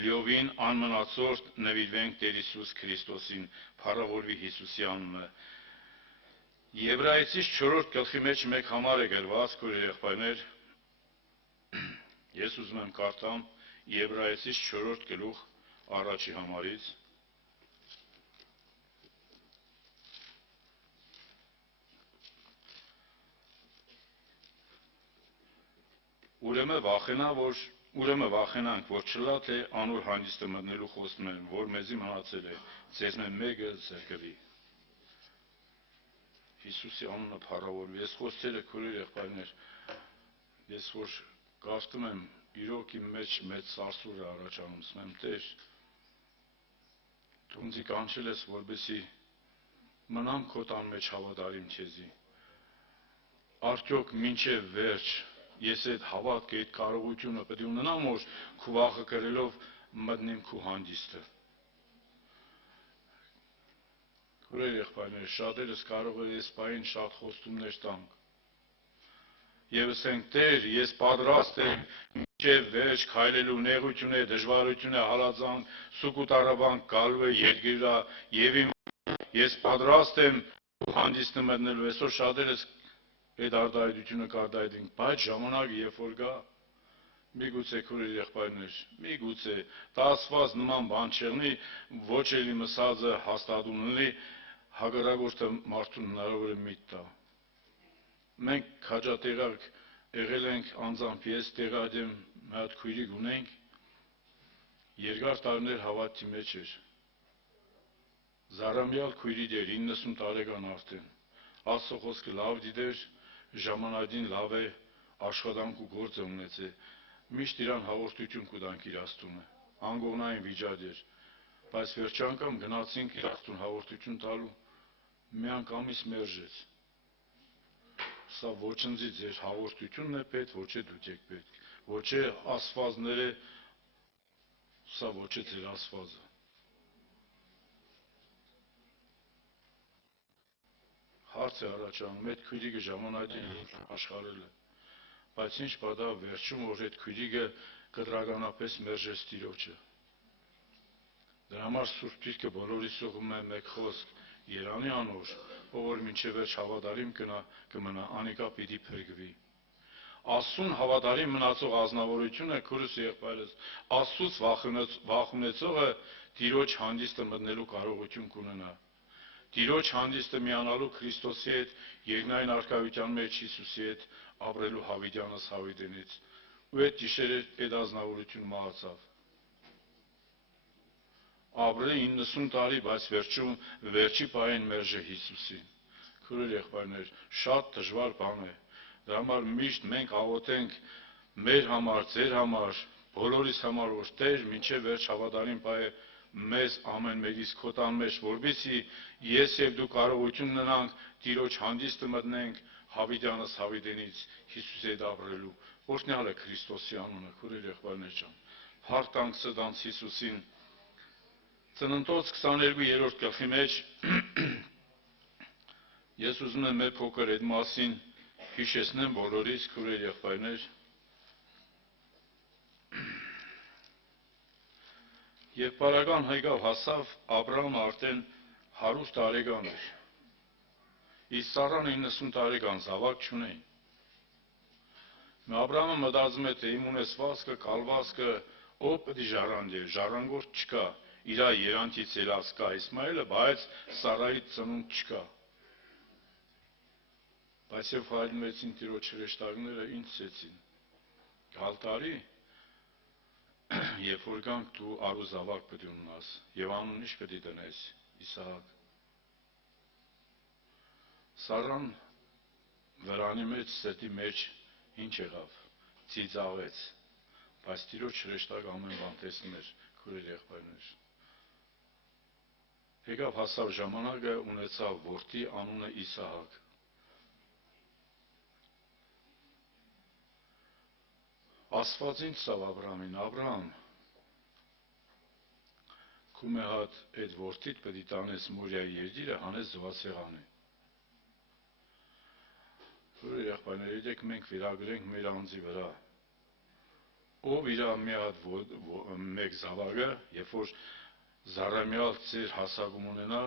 լիովին անմնացորդ նվիրվենք Տեր Հիսուս Քրիստոսին, փառավորվի Հիսուսի անունը։ Եբրայեցիս 4-րդ գլխի մեջ մեկ համար է գրված, քո եղբայրներ, ես ուզում եմ կարդամ Եբրայեցիս 4-րդ գլուխ առաջի համարից։ Ուրեմն վախենանք, որ չլա թե անոր հանգիստը մտնելու խոստում են, որ մեզի մնացել է, ձեզ մեկը զրկվի։ Հիսուսի անունը փառավորվի։ Ես խոսքերը քո եղբայրներ, ես որ կարդում եմ, իրոք իմ մեջ մեծ սարսուր է առաջանում, ասում եմ, Տեր, դու ինձ կանչել ես, որպեսզի մնամ քո տան մեջ հավատարիմ քեզի։ Արդյոք մինչև վերջ ես այդ հավատքը, այդ կարողությունը պետք է ունենամ, որ քո վախը կրելով մտնեմ քո հանգիստը։ Քո եղբայրներ, շատերս կարող է այս բային շատ խոստումներ տանք։ Եվ ասենք, Տեր, ես պատրաստ եմ մինչև վերջ քայլելու նեղություն է, դժվարություն է, հալածանք, սուկուտարաբանք գալու է երկրի վրա, եւ ես պատրաստ եմ հանգիստը մտնելու։ Այսօր շատերս այդ արտահայտությունը կարտահայտենք, բայց ժամանակը երբ որ գա, միգուցե քո եղբայրներ, միգուցե դա ասված նման բան չեղնի, ոչ էլի մսածը հաստատուն լինի, հակառակորդը մարդուն հնարավոր է միտ տա։ Մենք քաջատեղակ եղել ենք անձամբ, ես տեղադեմ մի հատ քույրիկ ունենք, երկար տարիներ հավատի մեջ էր։ Զարամյալ քույրի դեր 90 տարեկան արդեն։ Աստծո խոսքը լավ դիտեր, ժամանակին լավ է, աշխատանք ու գործ է ունեցել։ Միշտ իրան հաղորդություն կուտանք իր Աստծունը։ Անգողնային վիճակ էր, բայց վերջանկամ գնացինք իր Աստծուն հաղորդություն տալու, մի անգամից մերժեց։ Սա ոչնձի ձեր հաղորդությունն է պետք, ոչ է դուք եք պետք, ոչ է ասվածները, սա ոչ է ձեր ասվածը։ Հարց է առաջանում, այդ քույրիկը ժամանակին աշխարհել է, բայց ինչ պատահ վերջում, որ այդ քույրիկը կտրականապես մերժեց Տիրոջը։ Դրա համար Սուրբ Գիրքը բոլորիս ուղղում է մեկ խոսք. Երանի անոր, ով որ մինչև վերջ հավատարիմ կմնա, անիկա պիտի փրկվի։ Աստծուն հավատարիմ մնացող ազնվորությունը քուրս եղբայրս, Աստծուց վախունեցողը Տիրոջ հանդիստը մտնելու կարողություն կունենա։ Տիրոջ հանդիստը միանալու Քրիստոսի հետ, երկնային արքայության մեջ Հիսուսի հետ ապրելու հավիտյանս հավիտենից։ Ու այդ գիշերը այդ ազնվորությունը մահացավ։ Ապրել 90 տարի, բայց վերջում վերջի պահին մերժե Հիսուսին։ Քուրեր եղբայրներ, շատ դժվար բան է։ Դրա համար միշտ մենք աղոթենք մեր համար, ձեր համար, բոլորիս համար, որ Տեր մինչև վերջ հավատարիմ պահե մեզ ամեն մեկից քո տան մեջ, որպեսզի ես եւ դու կարողություն ունենանք Տիրոջ հանդիստը մտնենք հավիտյանս հավիտենից Հիսուսի հետ ապրելու։ Օրհնյալ է Քրիստոսի անունը, քուրեր եղբայրներ ջան։ Հարկ տանք սրանց Հիսուսին։ Ծննդոց 22-րդ գլխի մեջ ես ուզում եմ մեր փոքր այդ մասին հիշեցնեմ բոլորիս, քուրեր եղբայրներ։ Երբ պարագան հայկավ հասավ, Աբրահամը արդեն 100 տարեկան էր։ Իսկ Սառան 90 տարեկան, զավակ չունեին։ Աբրահամը մտածում է, թե իմ ունեցվածքը, կալվածքը ով պետք է ժառանգի, ժառանգորդ չկա։ Իրա երանքից ելած կա Իսմայելը, բայց Սարայից ծնունդ չկա։ Բայց եւ հայտնվեցին Տիրոջ հրեշտակները, ինչ ասեցին։ Գալ տարի, երբ որ գանք դու արու զավակ պետք է ունենաս, եւ անուն ինչ պետք է տնես, Իսահակ։ Սառան վրանի մեջ, սետի մեջ ինչ եղավ, ծիծաղեց, բայց Տիրոջ հրեշտակ ամեն բան տեսնում էր, քուրեր եղբայրներ։ Եկավ հասավ ժամանակը, ունեցավ որդի, անունը Իսահակ։ Աստված ինչ սավ Աբրահամին, Աբրահամ, քու մի հատ այդ որդիդ պետք է տանես Մորիայի երկիրը, հանես զվացեղանի։ Քուրեր եղբայրներ, եկեք մենք վիրագրենք մեր անձի վրա։ Ով իր մի հատ մեկ զավակը, երբ որ զառամյալ ծեր հասակում ունենա,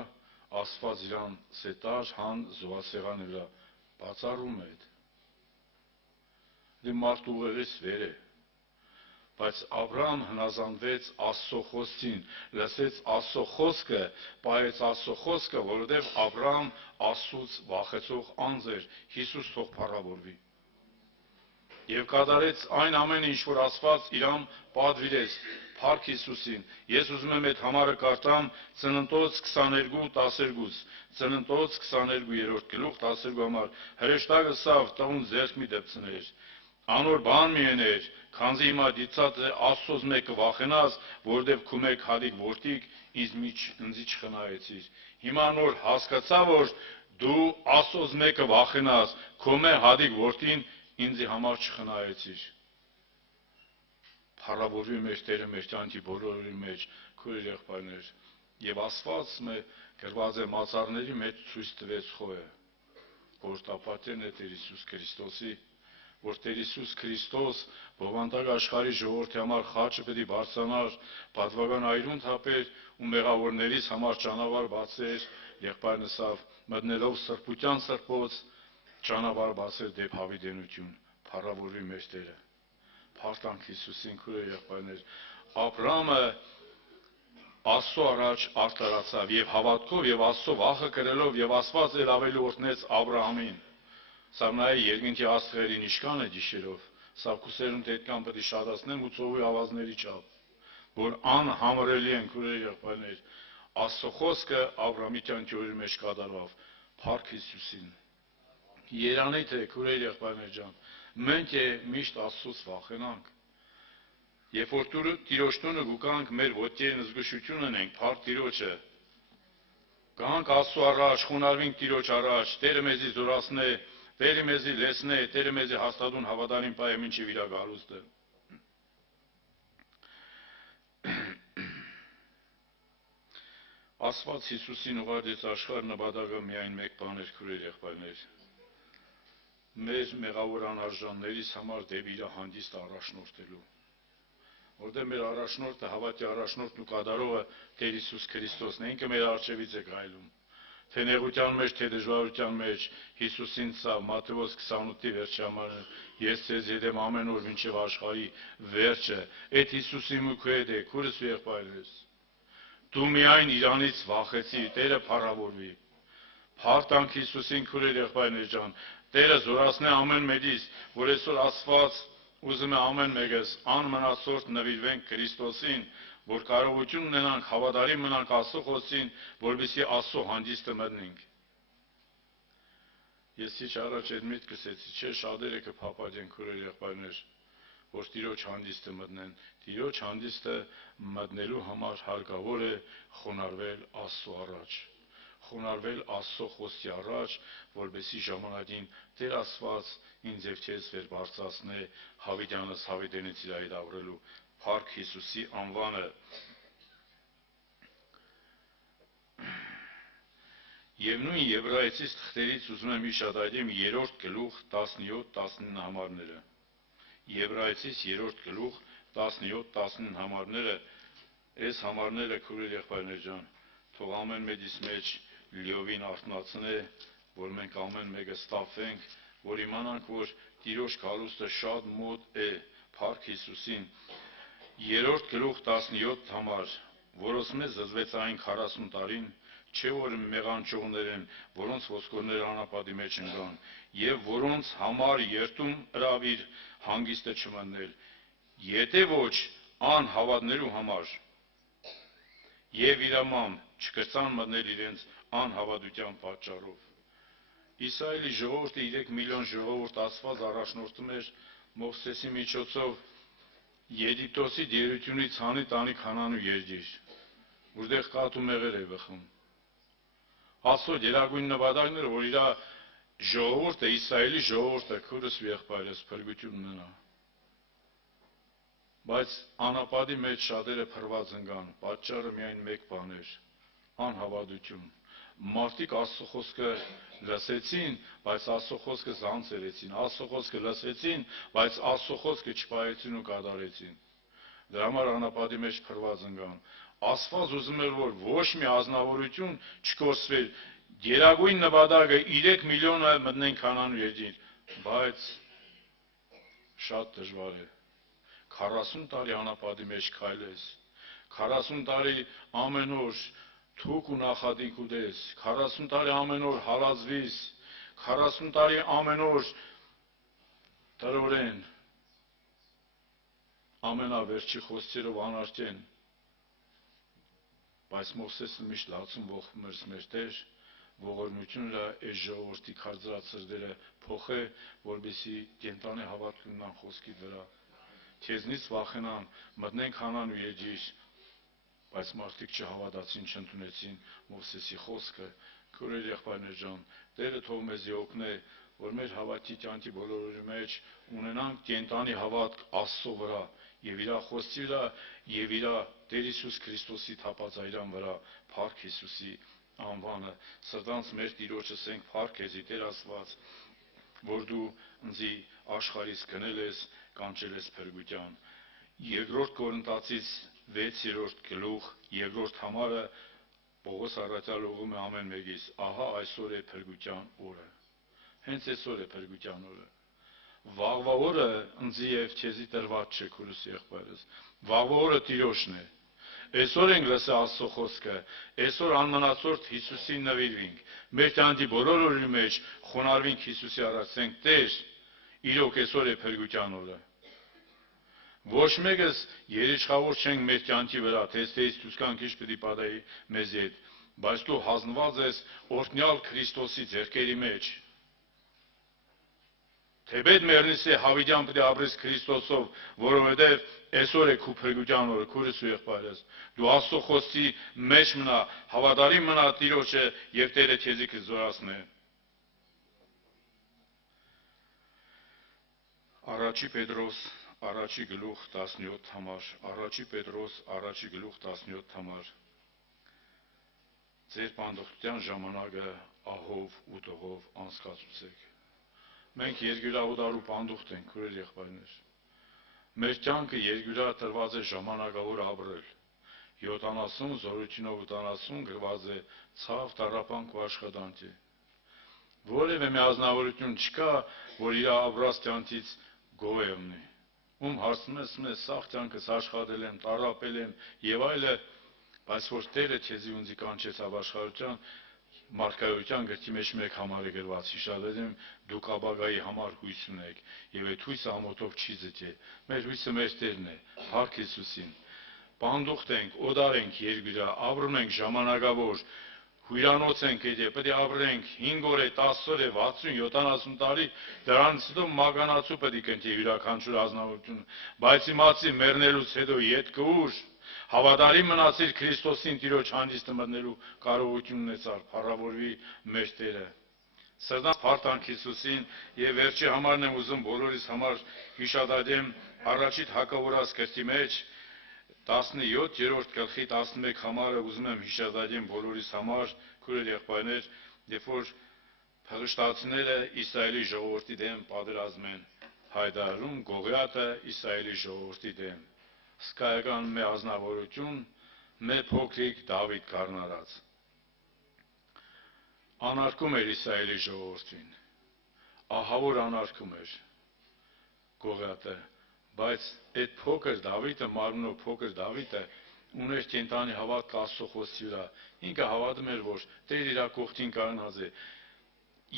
Աստված իրան սետար հան զոհասեղանի վրա բացառում է։ Դե մարդ ուղեղից վեր է։ Բայց Աբրահամ հնազանդվեց Աստծո խոսքին, լսեց Աստծո խոսքը, պահեց Աստծո խոսքը, որովհետև Աբրահամ Աստծուց վախեցող անձ էր, Հիսուս թող փառավորվի։ Եվ կատարեց այն ամենը, ինչ որ Աստված իրան պատվիրեց, փառք Հիսուսին։ Ես ուզում եմ այդ համարը կարդամ Ծննդոց 22:12, Ծննդոց 22-րդ գլուխ 12 համար։ Հրեշտակը սավ տղուն ձեռք մի դեպցներ։ Անոր բան մի եներ, քանզի հիմա դիցած է Աստծոց մեկը վախենաս, որովհետև քու մեկ հատիկ որդիկ ինձ չխնայեցիր։ Հիմա նոր հասկացա, որ դու Աստծոց մեկը վախենաս, քո մեկ հատիկ որդին ինձ համար չխնայեցիր։ Փառավորվի մեր Տերը մեր կյանքի բոլորի մեջ, քույր եղբայրներ։ Եվ Աստված գրված է մածառների մեջ ցույց տվեց խոհը, որ տապատեն է Տեր Հիսուս Քրիստոսի, որ Տեր Հիսուս Քրիստոս բովանդակ աշխարհի ժողովրդի համար խաչը պետք է բարձրանար, պատվական այրուն թափեր ու մեղավորներից համար ճանապարհ բացեր, եղբայրնսավ մտնելով սրբության սրբոց ճանապարհ բացեր դեպ հավիտենություն, փառավորվի մեր Տերը։ Փառք Հիսուսին, քույր եղբայրներ։ Աբրահամը Աստծո առաջ արտարացավ եւ հավատքով եւ Աստծո վախը կրելով եւ Աստված էլ ավելի օրհնեց Աբրահամին։ Սա նայ երկնքի աստղերին ինչքան է գիշերով, սա քուսերուն դետքան պետք է շատացնեմ ու ծովի ավազների չափ։ որ անհամրելի են քուրեր եղբայրներ, Աստծո խոսքը Աբրամի կյանքի օրերի մեջ կատարավ Փառք Հիսուսին։ Երանի թե քուրեր եղբայրներ ջան, մենք միշտ Աստծուց վախենանք։ Երբ որ Տիրոջ տունը գուկանք, մեր ոտքերն զգուշություն ունենք, Փառք Տիրոջը։ Գանք Աստծո առաջ, խոնարհվենք Տիրոջ առաջ, Տերը մեզի զորացնե, Տերը մեզի լեցնե, Տերը մեզի հաստատուն հավատարիմ պահե մինչև իր գալուստը։ Աստված Հիսուսին ուղարկեց աշխարհ նպատակը միայն մեկ բան էր քուրեր եղբայրներ։ Մեր մեղավոր անարժաններից համար դեպի իր հանգիստը առաջնորդելու։ Որտեղ մեր առաջնորդը, հավատի առաջնորդն ու կատարողը Տեր Հիսուս Քրիստոսն է, ինքը մեր առջևից է գայլում։ Թե նեղության մեջ, թե դժվարության մեջ, Հիսուսին սա Մատթեոս 28-ի վերջի համարը, ես ձեզ հետ եմ ամեն օր մինչև աշխարհի վերջը, այդ Հիսուսի մուքի հետ է, քուրս ու եղբայրս։ Դու միայն իրանից վախեցի, Տերը փառավորվի։ Փառք տանք Հիսուսին քուրեր եղբայրներ ջան, Տերը զորացնե ամեն մեկից, որ այսօր Աստված ուզում է ամեն մեկս անմնացորդ նվիրվենք Քրիստոսին, որ կարողություն ունենանք հավատարիմ մնանք Աստծո խոսքին, որպեսզի Աստծո հանգիստը մտնենք։ Ես ինչ առաջ այդ միտքս էի, չէ, շատերը կփափագեն քուրեր եղբայրներ, որ Տիրոջ հանգիստը մտնեն։ Տիրոջ հանգիստը մտնելու համար հարկավոր է խոնարհվել Աստծո առաջ, խոնարհվել Աստծո խոսքի առաջ, որպեսզի ժամանակին Տեր Աստված ինձ եւ քեզ վեր բարձրացնե հավիտյանս հավիտենից իր այդ ապրելու Փառք Հիսուսի անվանը։ Եվ նույն Եբրայեցիս թղթերից ուզում եմ հիշատակեմ 3-րդ գլուխ 17-19 համարները։ Եբրայեցիս 3-րդ գլուխ 17-19 համարները, այս համարները քուրեր եղբայրներ ջան, թող ամեն մեկիս մեջ լիովին արթնացնե, որ մենք ամեն մեկը ստափվենք, որ իմանանք, որ Տիրոջ գալուստը շատ մոտ է, Փառք Հիսուսին։ 3-րդ գլուխ 17 համար, որոնց մեզ զզվեց այն 40 տարին, չէ որ մեղանչողներ են, որոնց ոսկորները անապատի մեջ ընկան, եւ որոնց համար երթում հրավ իր հանգիստը չմտնել, եթե ոչ անհավատներու համար, եւ իրամամ չկրցան մտնել իրենց անհավատության պատճառով։ Իսրայելի ժողովուրդը 3 միլիոն ժողովուրդ Աստված առաջնորդում էր Մովսեսի միջոցով Եգիպտոսի դերությունից հանի տանի Քանանու երկիր, որտեղ կաթ ու մեղր է բխում։ Աստծո գերագույն նպատակն էր, որ իր ժողովուրդը, Իսրայելի ժողովուրդը, քուրս ու եղբայրս փրկություն ունենա։ Բայց անապատի մեջ շատերը փրված ընկան, պատճառը միայն մեկ բան էր՝ անհավատություն։ Մարդիկ Աստծո խոսքը լսեցին, բայց Աստծո խոսքը զանցերեցին, Աստծո խոսքը լսեցին, բայց Աստծո խոսքը չպահեցին ու կատարեցին։ Դրա համար անապատի մեջ փրված ընկան։ Աստված ուզում էր, որ ոչ մի ազնվորություն չկորսվեր, գերագույն նպատակը 3 միլիոնը մտնեն Քանանու երկիր, բայց շատ դժվար է։ 40 տարի անապատի մեջ քայլես, 40 տարի ամեն օր թուք ու նախատինք ուտես, 40 տարի ամեն օր հալածվիս, 40 տարի ամեն օր տրորեն, ամենավերջի խոսքերով անարգեն, բայց Մովսեսը միշտ լացում ողբում էր մեր Տեր, ողորմությունը այս ժողովրդի քարձրած սրտերը փոխե, որպեսզի կենտանի հավատք ունենան խոսքի վրա։ Քեզնից վախենան, մտնեն Քանանու երկիր, բայց մարդիկ չհավատացին, չընդունեցին Մովսեսի խոսքը։ Քուրեր եղբայրներ ջան, Տերը թող մեզի օգնե, որ մեր հավատքի կյանքի բոլորի մեջ ունենանք կենտանի հավատք Աստծո վրա եւ իր խոսքի վրա եւ իր Տեր Հիսուս Քրիստոսի թափածայրան վրա, Փառք Հիսուսի անվանը։ Սրտանց մեր Տիրոջը ասենք Փառք Քեզի Տեր Աստված, որ դու ինձի աշխարհից գնել ես, կանչել ես փրկության։ 2-րդ Կորինթացիս 6-րդ գլուխ 2-րդ համարը Պողոս առաքյալ ուղղում է ամեն մեկից, ահա այսօր է փրկության օրը։ Հենց այսօր է փրկության օրը։ Վաղվա օրը ինձի եւ քեզի տրված չէ, քուրս եղբայրս։ Վաղվա օրը Տիրոջն է։ Այսօր ենք լսել Աստծո խոսքը, այսօր անմնացորդ Հիսուսին նվիրվենք։ Մեր կյանքի բոլոր օրերի մեջ խոնարհվենք Հիսուսի առաջ, ասենք Տեր, իրոք այսօր է փրկության օրը։ Ոչ մեկս երիշխավոր չենք մեր կյանքի վրա, թե ստեից ցուցկանք ինչ պիտի պատահի մեզ հետ, բայց դու հանձնված ես օրհնյալ Քրիստոսի ձեռքերի մեջ։ Թեպետ մեռնից է հավիտյան պիտի ապրես Քրիստոսով, որովհետև այսօր է քու փրկության օրը, քուրս ու եղբայրս։ Դու Աստծո խոսքի մեջ մնա, հավատարիմ մնա Տիրոջը եւ Տերը քեզի կզորացնե։ Առաջի Պետրոս առաջի գլուխ 17 համար, Առաջի Պետրոս առաջի գլուխ 17 համար։ Ձեր պանդխտության ժամանակը ահով ու տողով անցկացուցեք։ Մենք երկրաուդարու պանդուխտ ենք, քուրեր եղբայրներ։ Մեր կյանքը երկրա տրված է ժամանակավոր ապրել։ 70 զորությունով 70 գրված է ցավ, տառապանք ու աշխատանքի։ Որևէ մի ազնվորություն չկա, որ իր ապրած կյանքից գոհ է մնի։ Ում հարցնում ես, սաղ կյանքս աշխատել եմ, տառապել եմ եւ այլը, բայց որ Տերը քեզի ունձի կանչեցավ աշխարհության, Մարգարեության գրքի մեջ մեկ համար է գրված, հիշատակեմ, դուք ապագայի համար հույս ունեք, եւ այդ հույսը ամոթով չի զտի։ Մեր հույսը մեր Տերն է, Փառք Հիսուսին։ Պանդուխտ ենք, օդար ենք երկրի, ապրում ենք ժամանակավոր, հյուրանոց ենք եթե, պետք է ապրենք 5 օր է, 10 օր է, 60, 70 տարի, դրանից հետո մագանացու պետք է կնքի յուրաքանչյուր ազնվորություն, բայց իմացի մեռնելուց հետո ետ կուր, հավատարիմ մնացիր Քրիստոսին Տիրոջ հանդիստը մտնելու կարողություն ունեցար, փառավորվի մեր Տերը։ Սրտանց փառք Հիսուսին եւ վերջի համարն եմ ուզում բոլորիս համար հիշատակեմ առաջիդ հակավորած գրքի մեջ 17-րդ գլխի 11 համարը ուզում եմ հիշատակեմ բոլորիս համար, քուրեր եղբայրներ, երբ որ փղշտացիները Իսրայելի ժողովրդի դեմ պատերազմ են հայտարարում, Գողիաթը Իսրայելի ժողովրդի դեմ։ Սկայական մի ազնվորություն, մի փոքրիկ Դավիթ կառնարած։ Անարգում էր Իսրայելի ժողովրդին, ահավոր անարգում էր Գողիաթը, բայց այդ փոքր Դավիթը, մարմնով փոքր Դավիթը ուներ կենտանի հավատք Աստծո խոսքի վրա, ինքը հավատում էր, որ Տեր իր կողքին կանգնած է։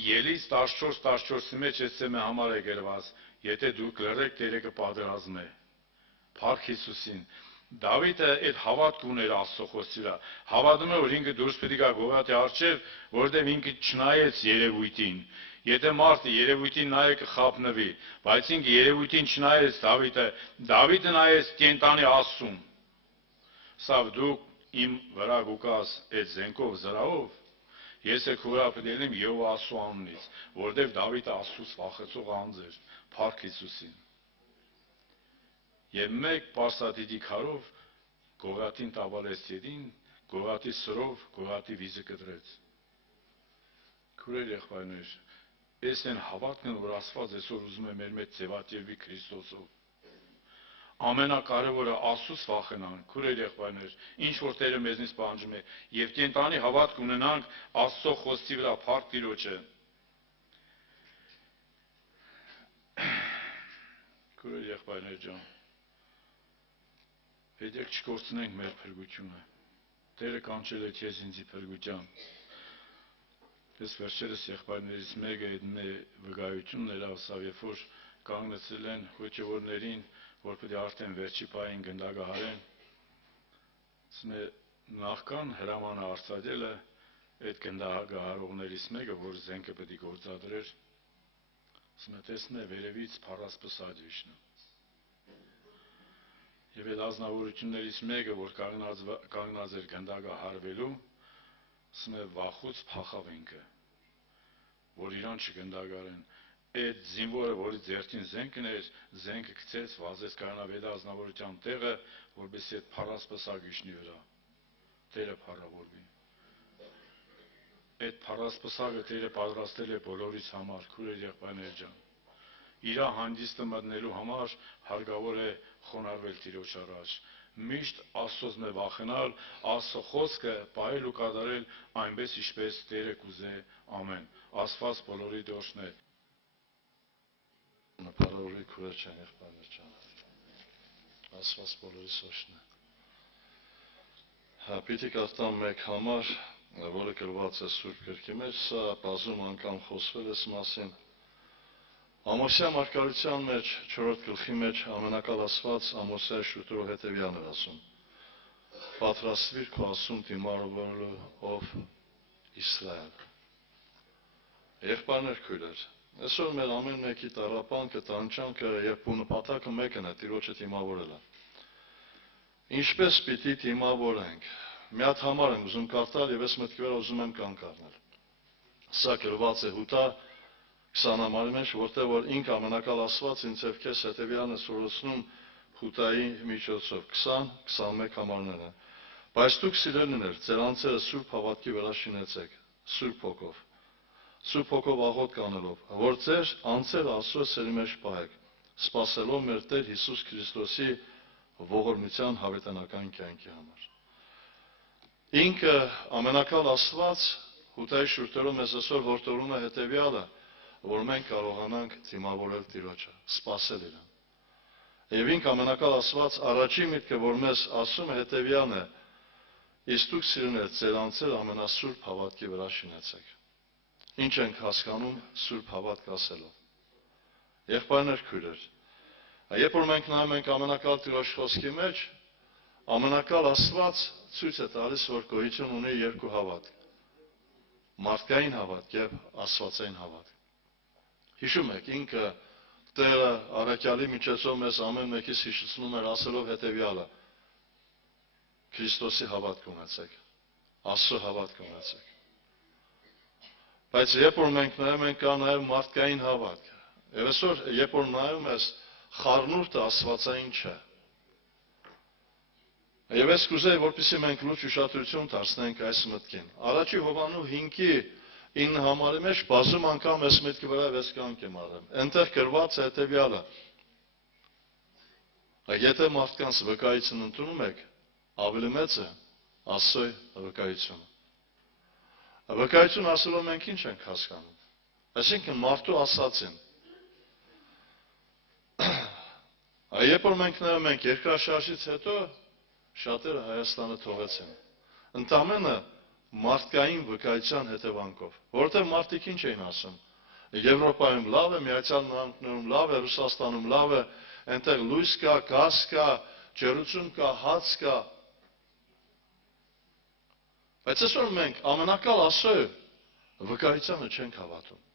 Ելից 14-14-ի մեջ էսեմե համար է գրված, եթե դուք լռեք, Տերը կպատերազմի։ Փառք Հիսուսին։ Դավիթը այդ հավատք ուներ Աստծո խոսքի վրա։ Հավատում է, որ ինքը դուրս պետք է գա Գողիաթի առջև, որտեղ ինքը չնայեց երևույթին։ Եթե մարդը երևույթին նայե կխաբնվի, բայց ինքը երևույթին չնայեց Դավիթը նայեց կենտանի Աստծուն։ Սավ դու իմ վրա գուկաս այդ զենքով զրահով, ես է քո վրա պետք է լինեմ եւ Աստծո անունից, որտեղ Դավիթը Աստծուց վախեցող անձ էր։ Փառք Հիսուսին։ Եվ մեկ պարսատիդի քարով Գողիաթին տավալեց յետին, Գողիաթի սրով Գողիաթի վիզը կտրեց։ Քուրեր եղբայրներ, այս են հավատքն, որ Աստված այսօր ուզում է մեր մեջ ձևակերպի Քրիստոսով։ Ամենակարևորը Աստծուց վախենանք, քուրեր եղբայրներ, ինչ որ Տերը մեզնից պահանջում է, եւ կենտանի հավատք ունենանք Աստծո խոսքի վրա, փառք Տիրոջը։ Քուրեր եղբայրներ ջան, Պետք չկորցնենք մեր փրկությունը։ Տերը կանչել է քեզ ինձի փրկության։ Ես վերջերս եղբայրներից մեկը այդ վկայությունն էր ասավ, երբ որ կանգնեցել են հոգևորներին, որ պետք է արդեն վերջի պահին գնդակահարեն։ Նախքան հրամանը արձակելը այդ գնդակահարողներից մեկը, որ զենքը պետք է գործադրեր, տեսնում է վերևից փառասպսած վիշնը։ Եվ այդ ազնվորություններից մեկը, որ կանգնած էր գնդակահարվելու, վախուց փախավ ինքը, որ իրան չգնդակարեն։ Այդ զինվորը, որի ձեռքին զենքն էր, զենքը գցեց, վազեց կանգնավ այդ ազնվորության տեղը, որպեսզի այդ փառասպսակ վիշնի վրա Տերը փառավորվի։ Այդ փառասպսակը Տերը պատրաստել է բոլորիս համար, քուրեր եղբայրներ ջան։ Իր հանդիստը մտնելու համար հարկավոր է խոնարհվել Տիրոջ առաջ։ Միշտ Աստծոց մե վախենալ, Աստծո խոսքը պահել ու կատարել այնպես, ինչպես Տերը կուզե։ Ամեն։ Աստված բոլորի դոհն է։ Փառավորի քուրեր ջան, եղբայրներ ջան։ Աստված բոլորի սոշն է։ Պիտի կարդամ մեկ համար, որը գրված է Սուրբ գրքի մեջ, սա բազում անգամ խոսվել է մասին, Ամոսյա մարգարության մեջ 4-րդ գլխի մեջ ամենակալ Աստված Ամոսյա շուտով հետևյալն էր ասում. Պատրաստվիր քո ասում դիմավորելու ով Իսրայել։ Եղբայրներ քույրեր, այսօր մեր ամեն մեկի տառապանքը, տանջանքը եւ նպատակը մեկն է՝ Տիրոջը դիմավորելը։ Ինչպես պիտի դիմավորենք։ Մի հատ համար եմ ուզում կարդալ եւ այս մտքի վրա ուզում եմ կանգ առնել։ Սա գրված է Հուտա 20 համարի մեջ, որտեղ որ ինք ամենակալ Աստված ինձ եւ քեզ հետեւյալն է սորացնում Հուտայի միջոցով 20-21 համարները։ Բայց դուք սիրելիներ, ձեր անձերը սուրբ հավատքի վրա շինեցեք, սուրբ հոգով։ Սուրբ հոգով աղոտ կանելով, որ ձեր անձերը Աստծո սերի մեջ պահեք, սպասելով մեր Տեր Հիսուս Քրիստոսի ողորմության հավիտենական կյանքի համար։ Ինքը ամենակալ Աստված Հուտայի շուրթերով մեզ այսօր որդորում է հետևյալը, որ մենք կարողանանք դիմավորել Տիրոջը, սպասել իրան։ Եվ ինք ամենակալ Աստված առաջին միտքը, որ մեզ ասում է հետևյալն է. իսկ դուք սիրելիներ, ձեր անձերը ամենասուրբ հավատքի վրա շինեցեք։ Ինչ ենք հասկանում սուրբ հավատք ասելով։ Եղբայրներ քույրեր, երբ որ մենք նայում ենք ամենակալ Տիրոջ խոսքի մեջ, ամենակալ Աստված ցույց է տալիս, որ գոյություն ունի երկու հավատք. մարդկային հավատք եւ աստվածային հավատք։ Հիշում եք, ինքը Տերը առաքյալի միջոցով մեզ ամեն մեկից հիշեցնում էր ասելով հետևյալը. Քրիստոսի հավատք ունեցեք, Աստծո հավատք ունեցեք։ Բայց երբ որ մենք նայում ենք, կա նաև մարդկային հավատք։ Եվ այսօր, երբ որ նայում ես, խառնուրդը աստվածային չէ։ Եվ ես կուզեի, որպեսզի մենք լուրջ ուշադրություն դարձնենք այս մտքին։ Առաջի Հովանու 5:9 համարի մեջ բազում անգամ այս մտքի վրա ես կանգ եմ առել։ Այնտեղ գրված է հետևյալը. Եթե մարդկանց վկայություն ընդունում եք, ավելի մեծ է Աստծո վկայությունը։ Վկայություն ասելով մենք ինչ ենք հասկանում։ Այսինքն մարդու ասածին։ Երբ որ մենք նայում ենք երկրաշարժից հետո շատերը Հայաստանը թողեցին։ Ընդամենը մարդկային վկայության հետևանքով, որովհետև մարդիկ ինչ էին ասում։ Եվրոպայում լավ է, Միացյալ Նահանգներում լավ է, Ռուսաստանում լավ է, այնտեղ լույս կա, գազ կա, ջերուցում կա, հաց կա։ Բայց այսօր մենք ամենակալ Աստծո վկայությանը չենք հավատում։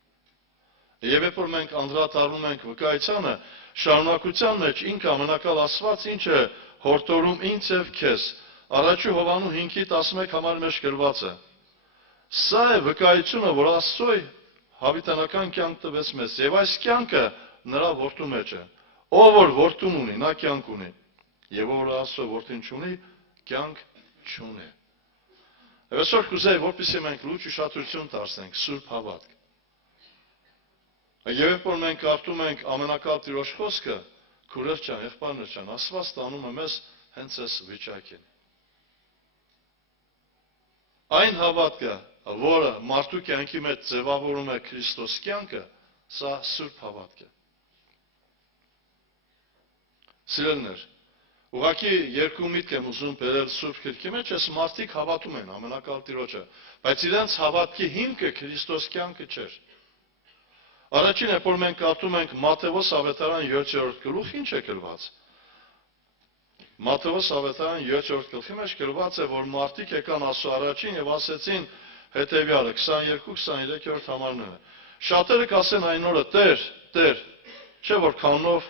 Եվ երբ որ մենք անդրադառնում ենք վկայությանը, շարունակության մեջ ինքը ամենակալ Աստված ինչ է հորդորում ինձ եւ քեզ։ Առաջի Հովանու 5:11 համարի մեջ գրված է. Սա է վկայությունը, որ Աստծո հավիտենական կյանք տվեց մեզ, եւ այս կյանքը նրա որդու մեջ է։ Ով որ որդուն ունի, նա կյանք ունի, եւ ով որ Աստծո որդին չունի, կյանք չունի։ Եվ այսօր կուզեի, որպեսզի մենք լուրջ ուշադրություն դարձնենք սուրբ հավատք։ Եվ երբ որ մենք կարդում ենք ամենակալ Տիրոջ խոսքը, քուրեր ջան, եղբայրներ ջան, Աստված տանում է մեզ հենց այս վիճակին։ Այն հավատքը, որը մարդու կյանքի մեջ ձևավորում է Քրիստոս կյանքը, սա սուրբ հավատք է։ Սիրելիներ, ուղղակի երկու միտք եմ ուզում բերել Սուրբ Գրքի մեջ, այս մարդիկ հավատում են ամենակալ Տիրոջը, բայց իրենց հավատքի հիմքը Քրիստոս կյանքը չէր։ Առաջին է, որ մենք կարդում ենք Մատթեոս ավետարան 7-րդ գլուխ, ինչ է գրված։ Մատթեոս ավետարան 7-րդ գլխի մեջ գրված է, որ մարդիկ եկան Աստծո առաջին եւ ասեցին հետեւյալը 22-23-րդ համարները։ Շատերը կասեն այն օրը. Տեր, Տեր, չէ որ քանով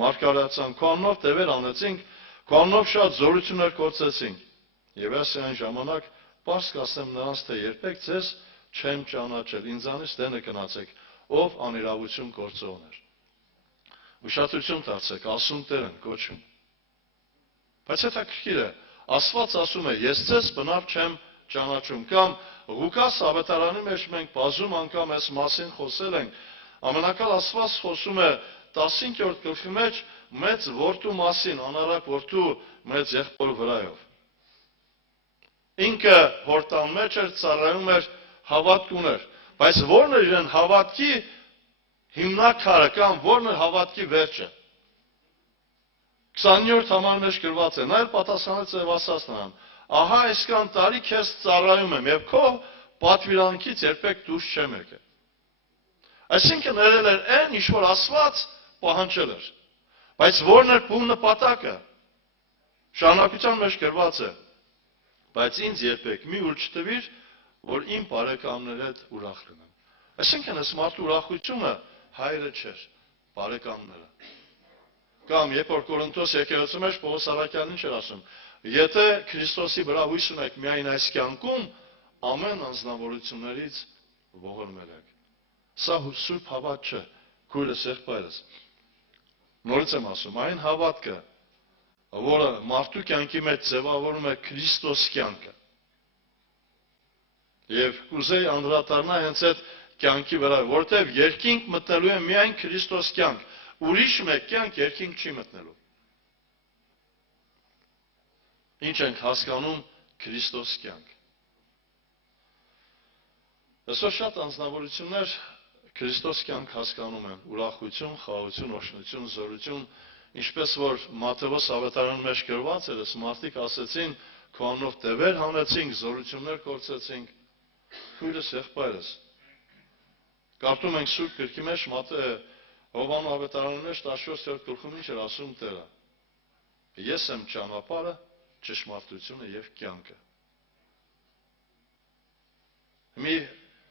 մարգարեացան, քանով տևեր անեցինք, քանով շատ զորություններ կործեցինք։ Եվ այս այն ժամանակ պարզ կասեմ նրանց, թե երբեք ձեզ չեմ ճանաչել, ինձանից դենը գնացեք, ով անիրավություն գործողներ։ Ուշադրություն դարձեք, ասում Տերն կոչում։ Բայց հետաքրքիր է, Աստված ասում է, ես ձեզ բնավ չեմ ճանաչում, կամ Ղուկաս ավետարանի մեջ մենք բազում անգամ այս մասին խոսել ենք, ամենակալ Աստված խոսում է 15-րդ գլխի մեջ մեծ որդու մասին, անառակ որդու մեծ եղբոր վրայով։ Ինքը հորտան մեջ էր, ծառայում էր, հավատք ուներ, բայց ո՞րն է իրեն հավատքի հիմնակարը կամ ո՞րն է հավատքի վերջը։ 20-րդ համարի մեջ գրված է, նա էլ պատասխանեց եւ ասաց նրան. ահա այսքան տարի քեզ ծառայում եմ եւ քո պատվիրանքից երբեք դուրս չեմ եկել։ Այսինքն ներել էր այն, ինչ որ Աստված պահանջել էր։ Բայց որն էր բուն նպատակը։ Շարունակության մեջ գրված է. բայց ինձ երբեք մի ուր չտվիր, որ իմ բարեկամների հետ ուրախ լինեմ։ Այսինքն այս մարդու ուրախությունը հայրը չէր, բարեկամները։ Կամ երբ որ Կորինթոս եկեղեցու մեջ Պողոս Արաքյանն ինչ էր ասում. եթե Քրիստոսի վրա հույս ունեք միայն այս կյանքում, ամեն անձնավորություններից ողորմել եք։ Սա սուրբ հավատ չէ, քույրս, եղբայրս։ Նորից եմ ասում, այն հավատքը, որը մարդու կյանքի մեջ ձևավորում է Քրիստոս կյանքը։ Եվ կուզեի անդրադառնալ հենց այդ կյանքի վրա, որտեղ երկինք մտնելու է միայն Քրիստոս կյանք, ուրիշ մեկ կյանք երկինք չի մտնելու։ Ինչ ենք հասկանում Քրիստոս կյանք։ Այսօր շատ անձնավորություններ Քրիստոս կյանք հասկանում են ուրախություն, խաղաղություն, օրհնություն, զորություն, ինչպես որ Մատթեոս ավետարանի մեջ գրված էր, այս մարդիկ ասեցին, քո անունով դևեր հանեցինք, զորություններ կորցրեցինք, քույրս, եղբայրս։ Կարդում ենք Սուրբ գրքի մեջ Հովհաննես ավետարանի մեջ 14-րդ գլխում ինչ էր ասում Տերը. Ես եմ ճանապարհը, ճշմարտությունը եւ կյանքը։ Մի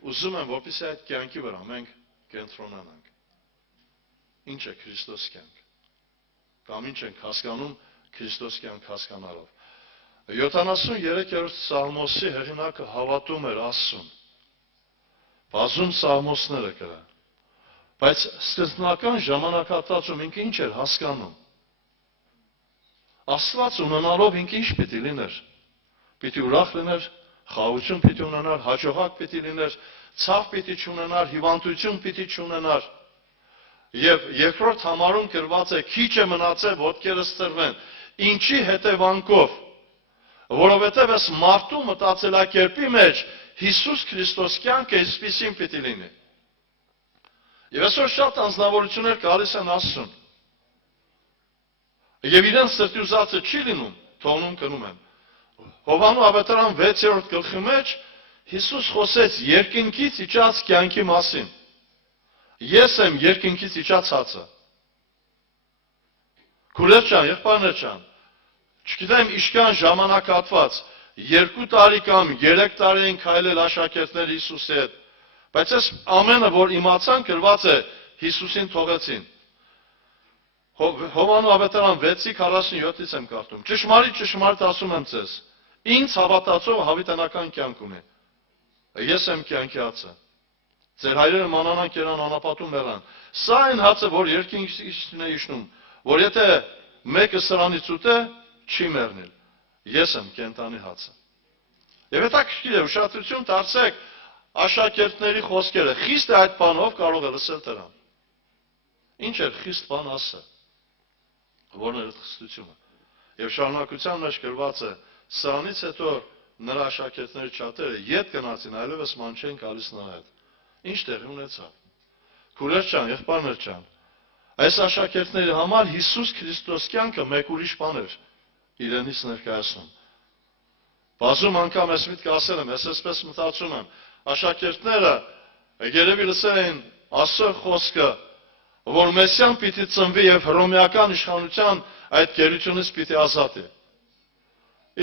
ուզում եմ, որպեսզի այդ կյանքի վրա մենք կենտրոնանանք։ Ինչ է Քրիստոս կյանք։ Կամ ինչ ենք հասկանում Քրիստոս կյանք հասկանալով։ 73-րդ Սաղմոսի հեղինակը հավատում էր Աստծուն։ Բազում սաղմոսներ է գրել։ Բայց սկզբնական ժամանակահատվածում ինքը ինչ էր հասկանում։ Աստված ունենալով ինքը ինչ պիտի լիներ։ Պիտի ուրախ լիներ, խաղաղություն պիտի ունենար, հաջողակ պիտի լիներ, ցավ պիտի չունենար, հիվանդություն պիտի չունենար։ Եվ երկրորդ համարում գրված է քիչ է մնացել ոտքերս ծրվեն։ Ինչի հետևանքով, որովհետև այս մարդու մտածելակերպի մեջ Հիսուս Քրիստոս կյանքը այսպիսին պիտի լինի։ Եվ այսօր շատ անձնավորություններ գալիս են Աստծուն։ Եվ իրենց սրտի ուզածը չի լինում, թողնում գնում են։ Հովհաննես ավետարան 6-րդ գլխի մեջ Հիսուս խոսեց երկինքից իջած կյանքի մասին։ Ես եմ երկինքից իջած հացը։ Քույրեր ջան, եղբայրներ ջան, չգիտեմ ինչքան ժամանակահատված, 2 տարի կամ 3 տարի են քայլել աշակերտներ Հիսուսի հետ, բայց այս ամենը, որ իմացան, գրված է Հիսուսին թողեցին։ Հովհաննես ավետարան 6:47-ից եմ կարդում։ Ճշմարիտ ասում եմ ձեզ, ինձ հավատացող հավիտենական կյանք ունի։ Ես եմ կյանքի հացը։ Ձեր հայրերը մանանան կերան անապատում մեռան։ Սա այն հացը, որ երկինքն է իջնում, որ եթե մեկը սրանից ուտե, չի մեռնել։ Ես եմ կենտանի հացը։ Եվ հետաքրքիր է, ուշադրություն դարձեք աշակերտների խոսքերը։ Խիստ է այդ բանով կարող է լսել դրան։ Ինչ էր խիստ բան ասը։ Որն էր այդ խստությունը։ Եվ շարունակության մեջ գրված է, սրանից հետո նրա աշակերտների շատերը ետ գնացին, այլևս ման չեն գալիս նրա հետ։ Ինչ տեղի ունեցավ։ Քույրեր ջան, եղբայրներ ջան, այս աշակերտների համար Հիսուս Քրիստոս կյանքը մեկ ուրիշ բան էր իրենից ներկայացնում։ Բազում անգամ ես միտք ասել եմ, ես այսպես մտածում եմ, աշակերտները երևի լսել են Աստծո խոսքը, որ Մեսիան պիտի ծնվի եւ հռոմեական իշխանության այդ գերությունից պիտի ազատի։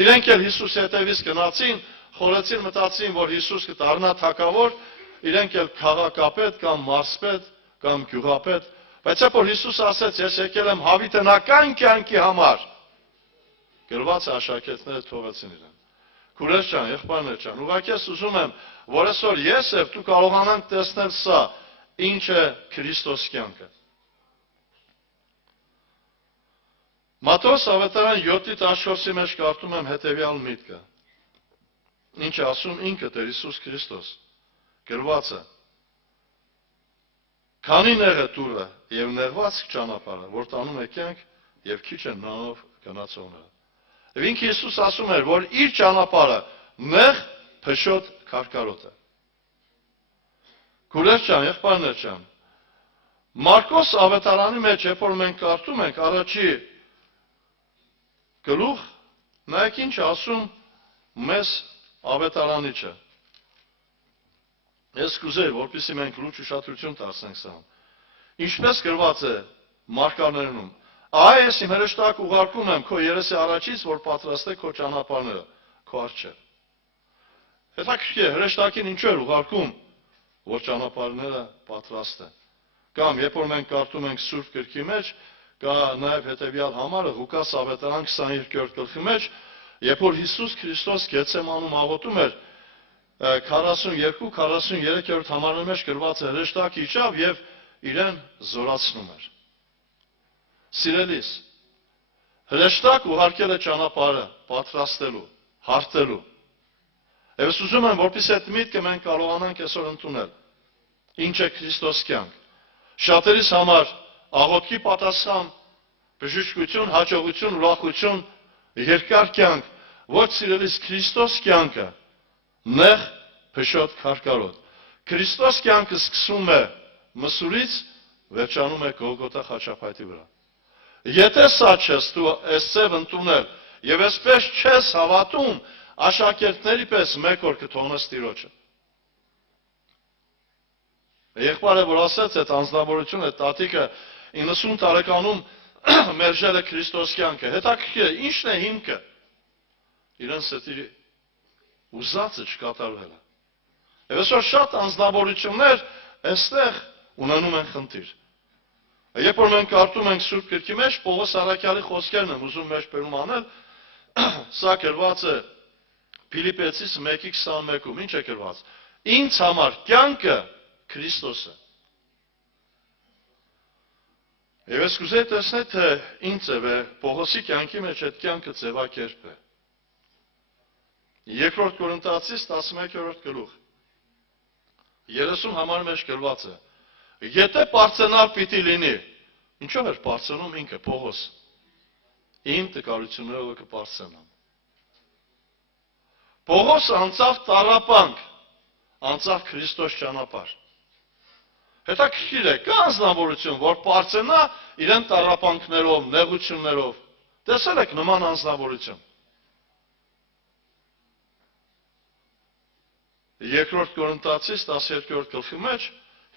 Իրենք էլ Հիսուսի հետևից գնացին, խորեցին, մտածին, որ Հիսուս կդառնա թագավոր, իրենք էլ քաղաքապետ կամ մարզպետ կամ գյուղապետ, բայց երբ որ Հիսուս ասեց, ես եկել եմ հավիտենական կյանքի համար, գրված է աշակերտները թողեցին իրեն։ Քույրեր ջան, եղբայրներ ջան, ուղղակի ես ուզում եմ, որ այսօր ես եւ դու կարողանանք տեսնել սա, ինչ է Քրիստոս կյանքը։ Մատթեոս ավետարան 7:14-ի մեջ կարդում եմ հետևյալ միտքը։ Ինչ է ասում ինքը Տեր Հիսուս Քրիստոս։ Գրված է. Քանի նեղ է դուռը եւ նեղված ճանապարհը, որ տանում է կյանք եւ քիչ են նրանով գնացողները։ Եվ ինքը Հիսուս ասում էր, որ իր ճանապարհը նեղ, փշոտ, քարկարոտ է։ Քույրեր ջան, եղբայրներ ջան, Մարկոս ավետարանի մեջ, երբ որ մենք կարդում ենք առաջի գլուխ, նայեք ինչ ասում մեզ ավետարանիչը։ Ես կուզեի, որպեսզի մենք լուրջ ուշադրություն դարձնենք սա։ Ինչպես գրված է Մարգարեներում, այ ես իմ հրեշտակ ուղարկում եմ քո երեսի առաջից, որ պատրաստե քո ճանապարհները, քո առջև։ Հետաքրքիր է, հրեշտակին ինչու էր ուղարկում, որ ճանապարհները պատրաստ են։ Կամ երբ որ մենք կարդում ենք Սուրբ գրքի մեջ, կա նաև հետևյալ համարը Ղուկաս ավետարան 22-րդ գլխի մեջ, երբ որ Հիսուս Քրիստոս Գեթսեմանում աղոթում էր, 42-43-րդ համարի մեջ գրված է հրեշտակ իջավ եւ իրեն զորացնում էր։ Սիրելիս, հրեշտակ ուղարկել է ճանապարհը պատրաստելու, հարթելու։ Եվ ես ուզում եմ, որպեսզի այդ միտքը մենք կարողանանք այսօր ընդունել։ Ինչ է Քրիստոս կյանք։ Շատերիս համար աղոթքի պատասխան, բժշկություն, հաջողություն, ուրախություն, երկար կյանք, ոչ սիրելիս Քրիստոս կյանքը, նեղ, փշոտ, քարկարոտ։ Քրիստոս կյանքը սկսում է Մսուրից, վերջանում է Գողգոթա խաչապայթի վրա։ Եթե սա չես դու այս ծև ընդունել եւ այսպես չես հավատում, աշակերտների պես մեկ օր կթողնես Տիրոջը։ Եղբայրը որ ասաց այդ անձնավորությունը, այդ տատիկը 90 տարեկանում մերժել է Քրիստոս կյանքը։ Հետաքրքիր է, ի՞նչն է հիմքը։ Իրեն սետի ուզածը չկատարվելը։ Եվ այսօր շատ անձնավորություններ այստեղ ունենում են խնդիր։ Երբ որ մենք կարդում ենք Սուրբ գրքի մեջ, Պողոս առաքյալի խոսքերն եմ ուզում մեջ բերում անել, սա գրված է Փիլիպեցիս 1:21-ում, ինչ է գրված։ Ինձ համար կյանքը Քրիստոս է։ Եվ ես կուզեի տեսնել, թե ինչ ձև է Պողոսի կյանքի մեջ այդ կյանքը ձևակերպ է։ 2 Կորինթացիս 11-րդ գլուխ 30 համարի մեջ գրված է. Եթե պարծենալ պիտի լինի, ինչով էր պարծենում ինքը Պողոս։ Իմ տկարություններով կպարծենամ։ Պողոսը անցավ տառապանք, անցավ Քրիստոս ճանապարհ։ Հետաքրքիր է, կա անձնավորություն, որ պարծենա իրեն տառապանքներով, նեղություններով։ Տեսել եք նման անձնավորություն։ 2 Կորինթացիս 12-րդ գլխի մեջ,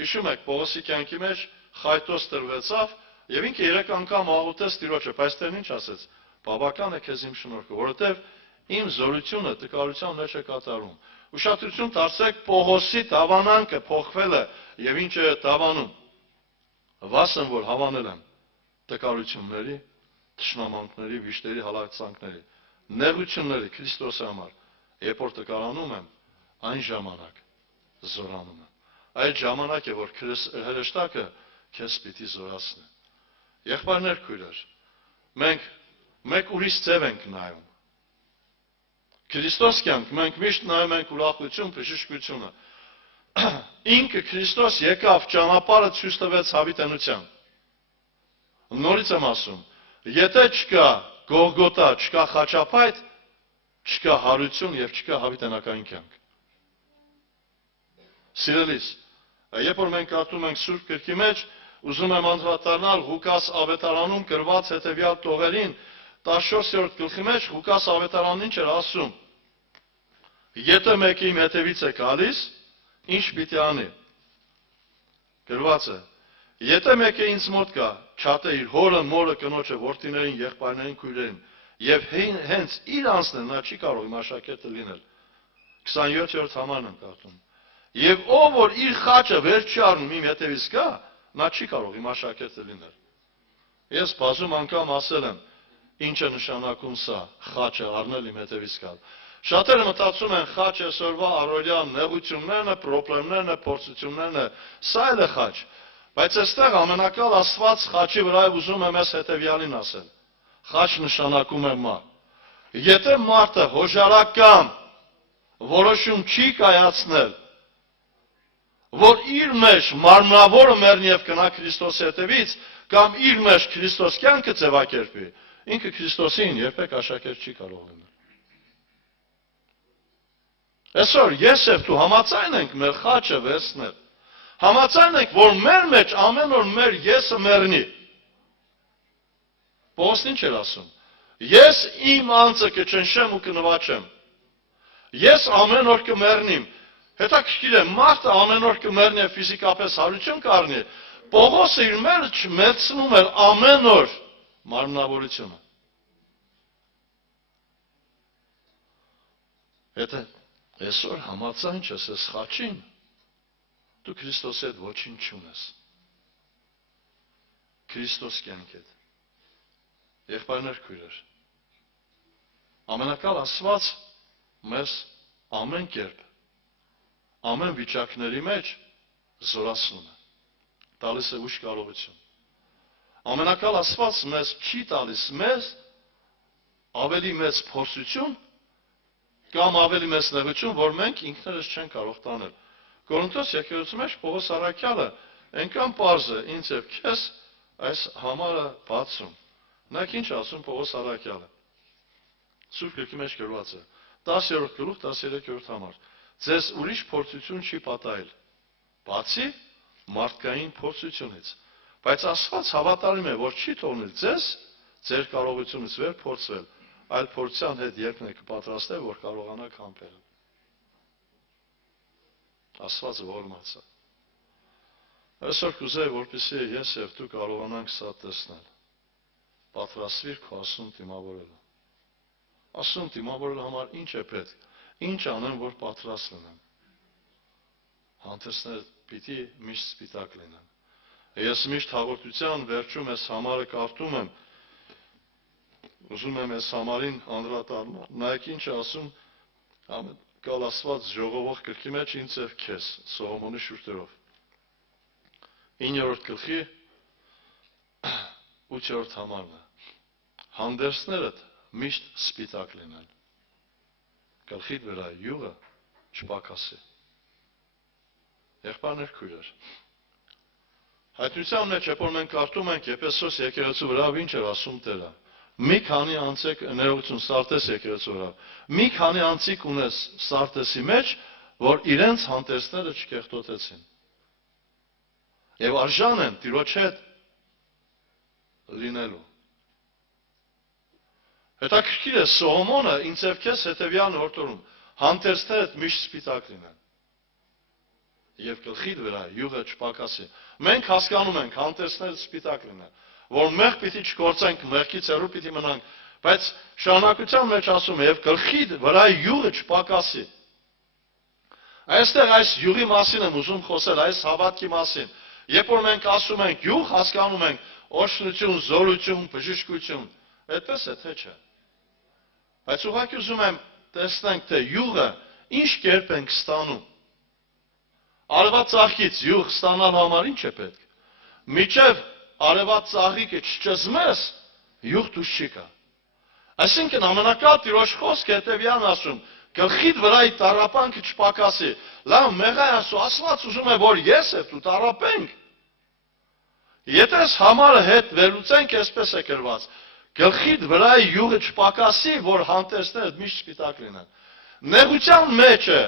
հիշում եք, Պողոսի կյանքի մեջ խայտոց տրվեցավ եւ ինքը 3 անգամ աղոթեց Տիրոջը, բայց Տերն ինչ ասեց. բավական է քեզ իմ շնորհքը, որովհետեւ իմ զորությունը տկարության մեջ է կատարում։ Ուշադրություն դարձրեք, Պողոսի դավանանքը փոխվել է եւ ինչ է դավանում։ Վասն որ հավանել եմ տկարությունների, թշնամանքների, վիշտերի, հալածանքների, նեղությունների Քրիստոսի համար, երբ որ տկարանում եմ, այն ժամանակ զորանում եմ։ Այդ ժամանակ է, որ հրեշտակը քեզ պիտի զորացնի։ Եղբայրներ, քույրեր, մենք մեկ ուրիշ ձև ենք նայում։ Քրիստոս կյանք, մենք միշտ նայում ենք ուրախություն, բժշկությունը։ Ինքը Քրիստոս եկավ ճանապարհը ցույց տվեց հավիտենության։ Նորից եմ ասում, եթե չկա Գողգոթա, չկա խաչապայթ, չկա հարություն եւ չկա հավիտենական կյանք։ Սիրելիս, երբ որ մենք կարդում ենք Սուրբ գրքի մեջ, ուզում եմ անդրադառնալ Ղուկաս ավետարանում գրված հետևյալ տողերին, 14-րդ գլխի մեջ Ղուկաս ավետարանն ինչ էր ասում. Եթե մեկը իմ հետևից է գալիս, ինչ պիտի անի։ Գրված է. Եթե մեկը ինձ մոտ գա, չատե իր հորը, մորը, կնոջը, որդիներին, եղբայրներին, քույրերին, եւ հենց իր անձն նա չի կարող իմ աշակերտը լինել։ 27-րդ համարն եմ կարդում։ Եվ ով որ իր խաչը վեր չի առնում իմ հետևից գա, նա չի կարող իմ աշակերտը լինել։ Ես բազում անգամ ասել եմ, ինչ է նշանակում սա, խաչը առնել իմ հետևից գալ։ Շատերը մտածում են խաչ այսօրվա առօրյա նեղություններն է, խնդիրներն է, փորձություններն է, սա էլ է խաչ։ Բայց այստեղ ամենակալ Աստված խաչի վրա ուզում եմ ես հետևյալին ասել։ Խաչ նշանակում է մահ։ Եթե մարդը հոժարական որոշում չի կայացնել, որ իր մեջ մարմնավորը մեռնի եւ գնա Քրիստոսի հետևից, կամ իր մեջ Քրիստոս կյանքը ձևակերպի, ինքը Քրիստոսին երբեք աշակերտ չի կարող լինել։ Այսօր ես եւ դու համաձայն ենք մեր խաչը վերցնել։ Համաձայն ենք, որ մեր մեջ ամեն օր մեր եսը մեռնի։ Պողոսն ինչ էր ասում։ Ես իմ անձը կճնշեմ ու կնվաճեմ։ Ես ամեն օր կմեռնիմ։ Հետաքրքիր է, մարդը ամեն օր կմեռնի եւ ֆիզիկապես հարություն կառնի, Պողոսը իր մեջ մեծնում էր ամեն օր մարմնավորությունը։ Եթե այսօր համաձայն չես այս խաչին, դու Քրիստոսի հետ ոչինչ չունես։ Քրիստոս կյանք հետ։ Եղբայրներ, քույրեր, ամենակալ Աստված մեզ ամեն կերպ, ամեն վիճակների մեջ զորացնում է, տալիս է ուժ կարողություն։ Ամենակալ Աստված մեզ չի տալիս մեզ ավելի մեծ փորձություն կամ ավելի մեծ նեղություն, որ մենք ինքներս չենք կարող տանել։ Կորինթոս եկեղեցու մեջ Պողոս առաքյալը այնքան պարզ է ինձ եւ քեզ այս համարը բացում։ Նայեք ինչ ասում Պողոս առաքյալը։ Սուրբ գրքի մեջ գրված է 10-րդ գլուխ 13-րդ համար։ Ձեզ ուրիշ փորձություն չի պատահել, բացի մարդկային փորձությունից։ Բայց Աստված հավատարիմ է, որ չի թողնել ձեզ ձեր կարողությունից վեր փորձվել, այլ փորձության հետ երկն է կպատրաստել, որ կարողանաք համբերել։ Աստվածը ողորմած է։ Այսօր կուզեի, որպեսզի ես եւ դու կարողանանք սա տեսնել։ Պատրաստվիր քո ասուն դիմավորելու։ Ասուն դիմավորելու համար ինչ է պետք։ Ինչ անեմ, որ պատրաստ լինեմ։ Հանդերձները պիտի միշտ սպիտակ լինեն։ Ես միշտ հաղորդության վերջում այս համարը կարդում եմ։ Ուզում եմ այս համարին անդրադառնալ։ Նայեք ինչ է ասում ամենակալ Աստված ժողովող գրքի մեջ ինձ եւ քեզ Սողոմոնի շուրթերով։ 9-րդ գլխի 8-րդ համարն է։ Հանդերձներդ միշտ սպիտակ լինեն։ Գլխիդ վրա յուղը չպակասի։ Եղբայրներ, քույրեր։ Հայտնության մեջ երբ որ մենք կարդում ենք Եփեսոս եկեղեցու վրա ինչ էր ասում Տերը։ Մի քանի անձիկ ներողություն Սարտես եկեղեցու վրա։ Մի քանի անձիկ ունես Սարտեսի մեջ, որ իրենց հանդերձները չկեղտոտեցին։ Եվ արժան են Տիրոջ հետ լինելու։ Հետաքրքիր է Սողոմոնը ինձ եւ քեզ հետեւյալն հորդորում. հանդերձներդ միշտ սպիտակ լինեն։ Եվ գլխիդ վրա յուղը չպակասի։ Մենք հասկանում ենք հանդերձները սպիտակ լինեն, որ մեղ պիտի չկործենք, մեղքից հեռու պիտի մնանք, բայց շարունակության մեջ ասում է եւ գլխիդ վրա յուղը չպակասի։ Այստեղ այս յուղի մասին եմ ուզում խոսել, այս հավատքի մասին։ Երբ որ մենք ասում ենք յուղ, հասկանում ենք օրհնություն, զորություն, բժշկություն, այդպես է թե չէ։ Բայց ուղղակի ուզում եմ տեսնենք, թե յուղը ինչ կերպ ենք ստանում։ Արևած ծաղկից յուղ ստանալ համար ինչ է պետք։ Միջև արևած ծաղիկը չճզմես, յուղ դուրս չի գա։ Այսինքն ամենակալ Տիրոջ խոսքը հետևյալն ասում. գլխիդ վրայի տառապանքը չպակասի։ Լավ, մեղա ասու, Աստված ուզում է, որ ես եւ դու տառապենք։ Եթե այս համարը հետ վերլուծենք, այսպես է գրված. գլխիդ վրայի յուղը չպակասի, որ հանդերձներդ միշտ սպիտակ լինեն։ Նեղության մեջ է,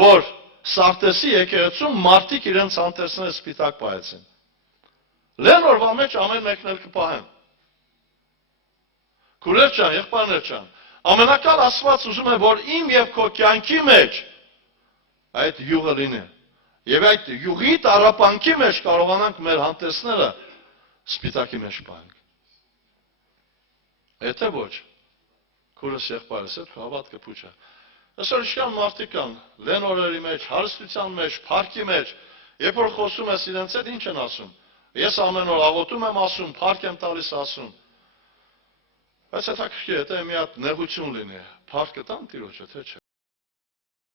որ Սարտեսի եկեղեցում մարդիկ իրենց հանդերձները սպիտակ պահեցին։ Լեն օրվա մեջ ամեն մեկն էլ կպահեն։ Քուրեր ջան, եղբայրներ ջան, ամենակալ Աստված ուզում է, որ իմ եւ քո կյանքի մեջ այդ յուղը լինի։ Եվ այդ յուղի տառապանքի մեջ կարողանանք մեր հանդերձները սպիտակի մեջ պահենք։ Եթե ոչ, քուրս եղբայրս հետ հավատքը փուչա։ Այսօր իշքան մարդիկ կան, լեն օրերի մեջ, հարստության մեջ, փառքի մեջ, երբ որ խոսում ես իրենց հետ, ինչ են ասում։ Ես ամեն օր աղոթում եմ ասում, փառք եմ տալիս ասում։ Բայց հետաքրքիր է, եթե մի հատ նեղություն լինի, փառքը տան Տիրոջը, թե չէ։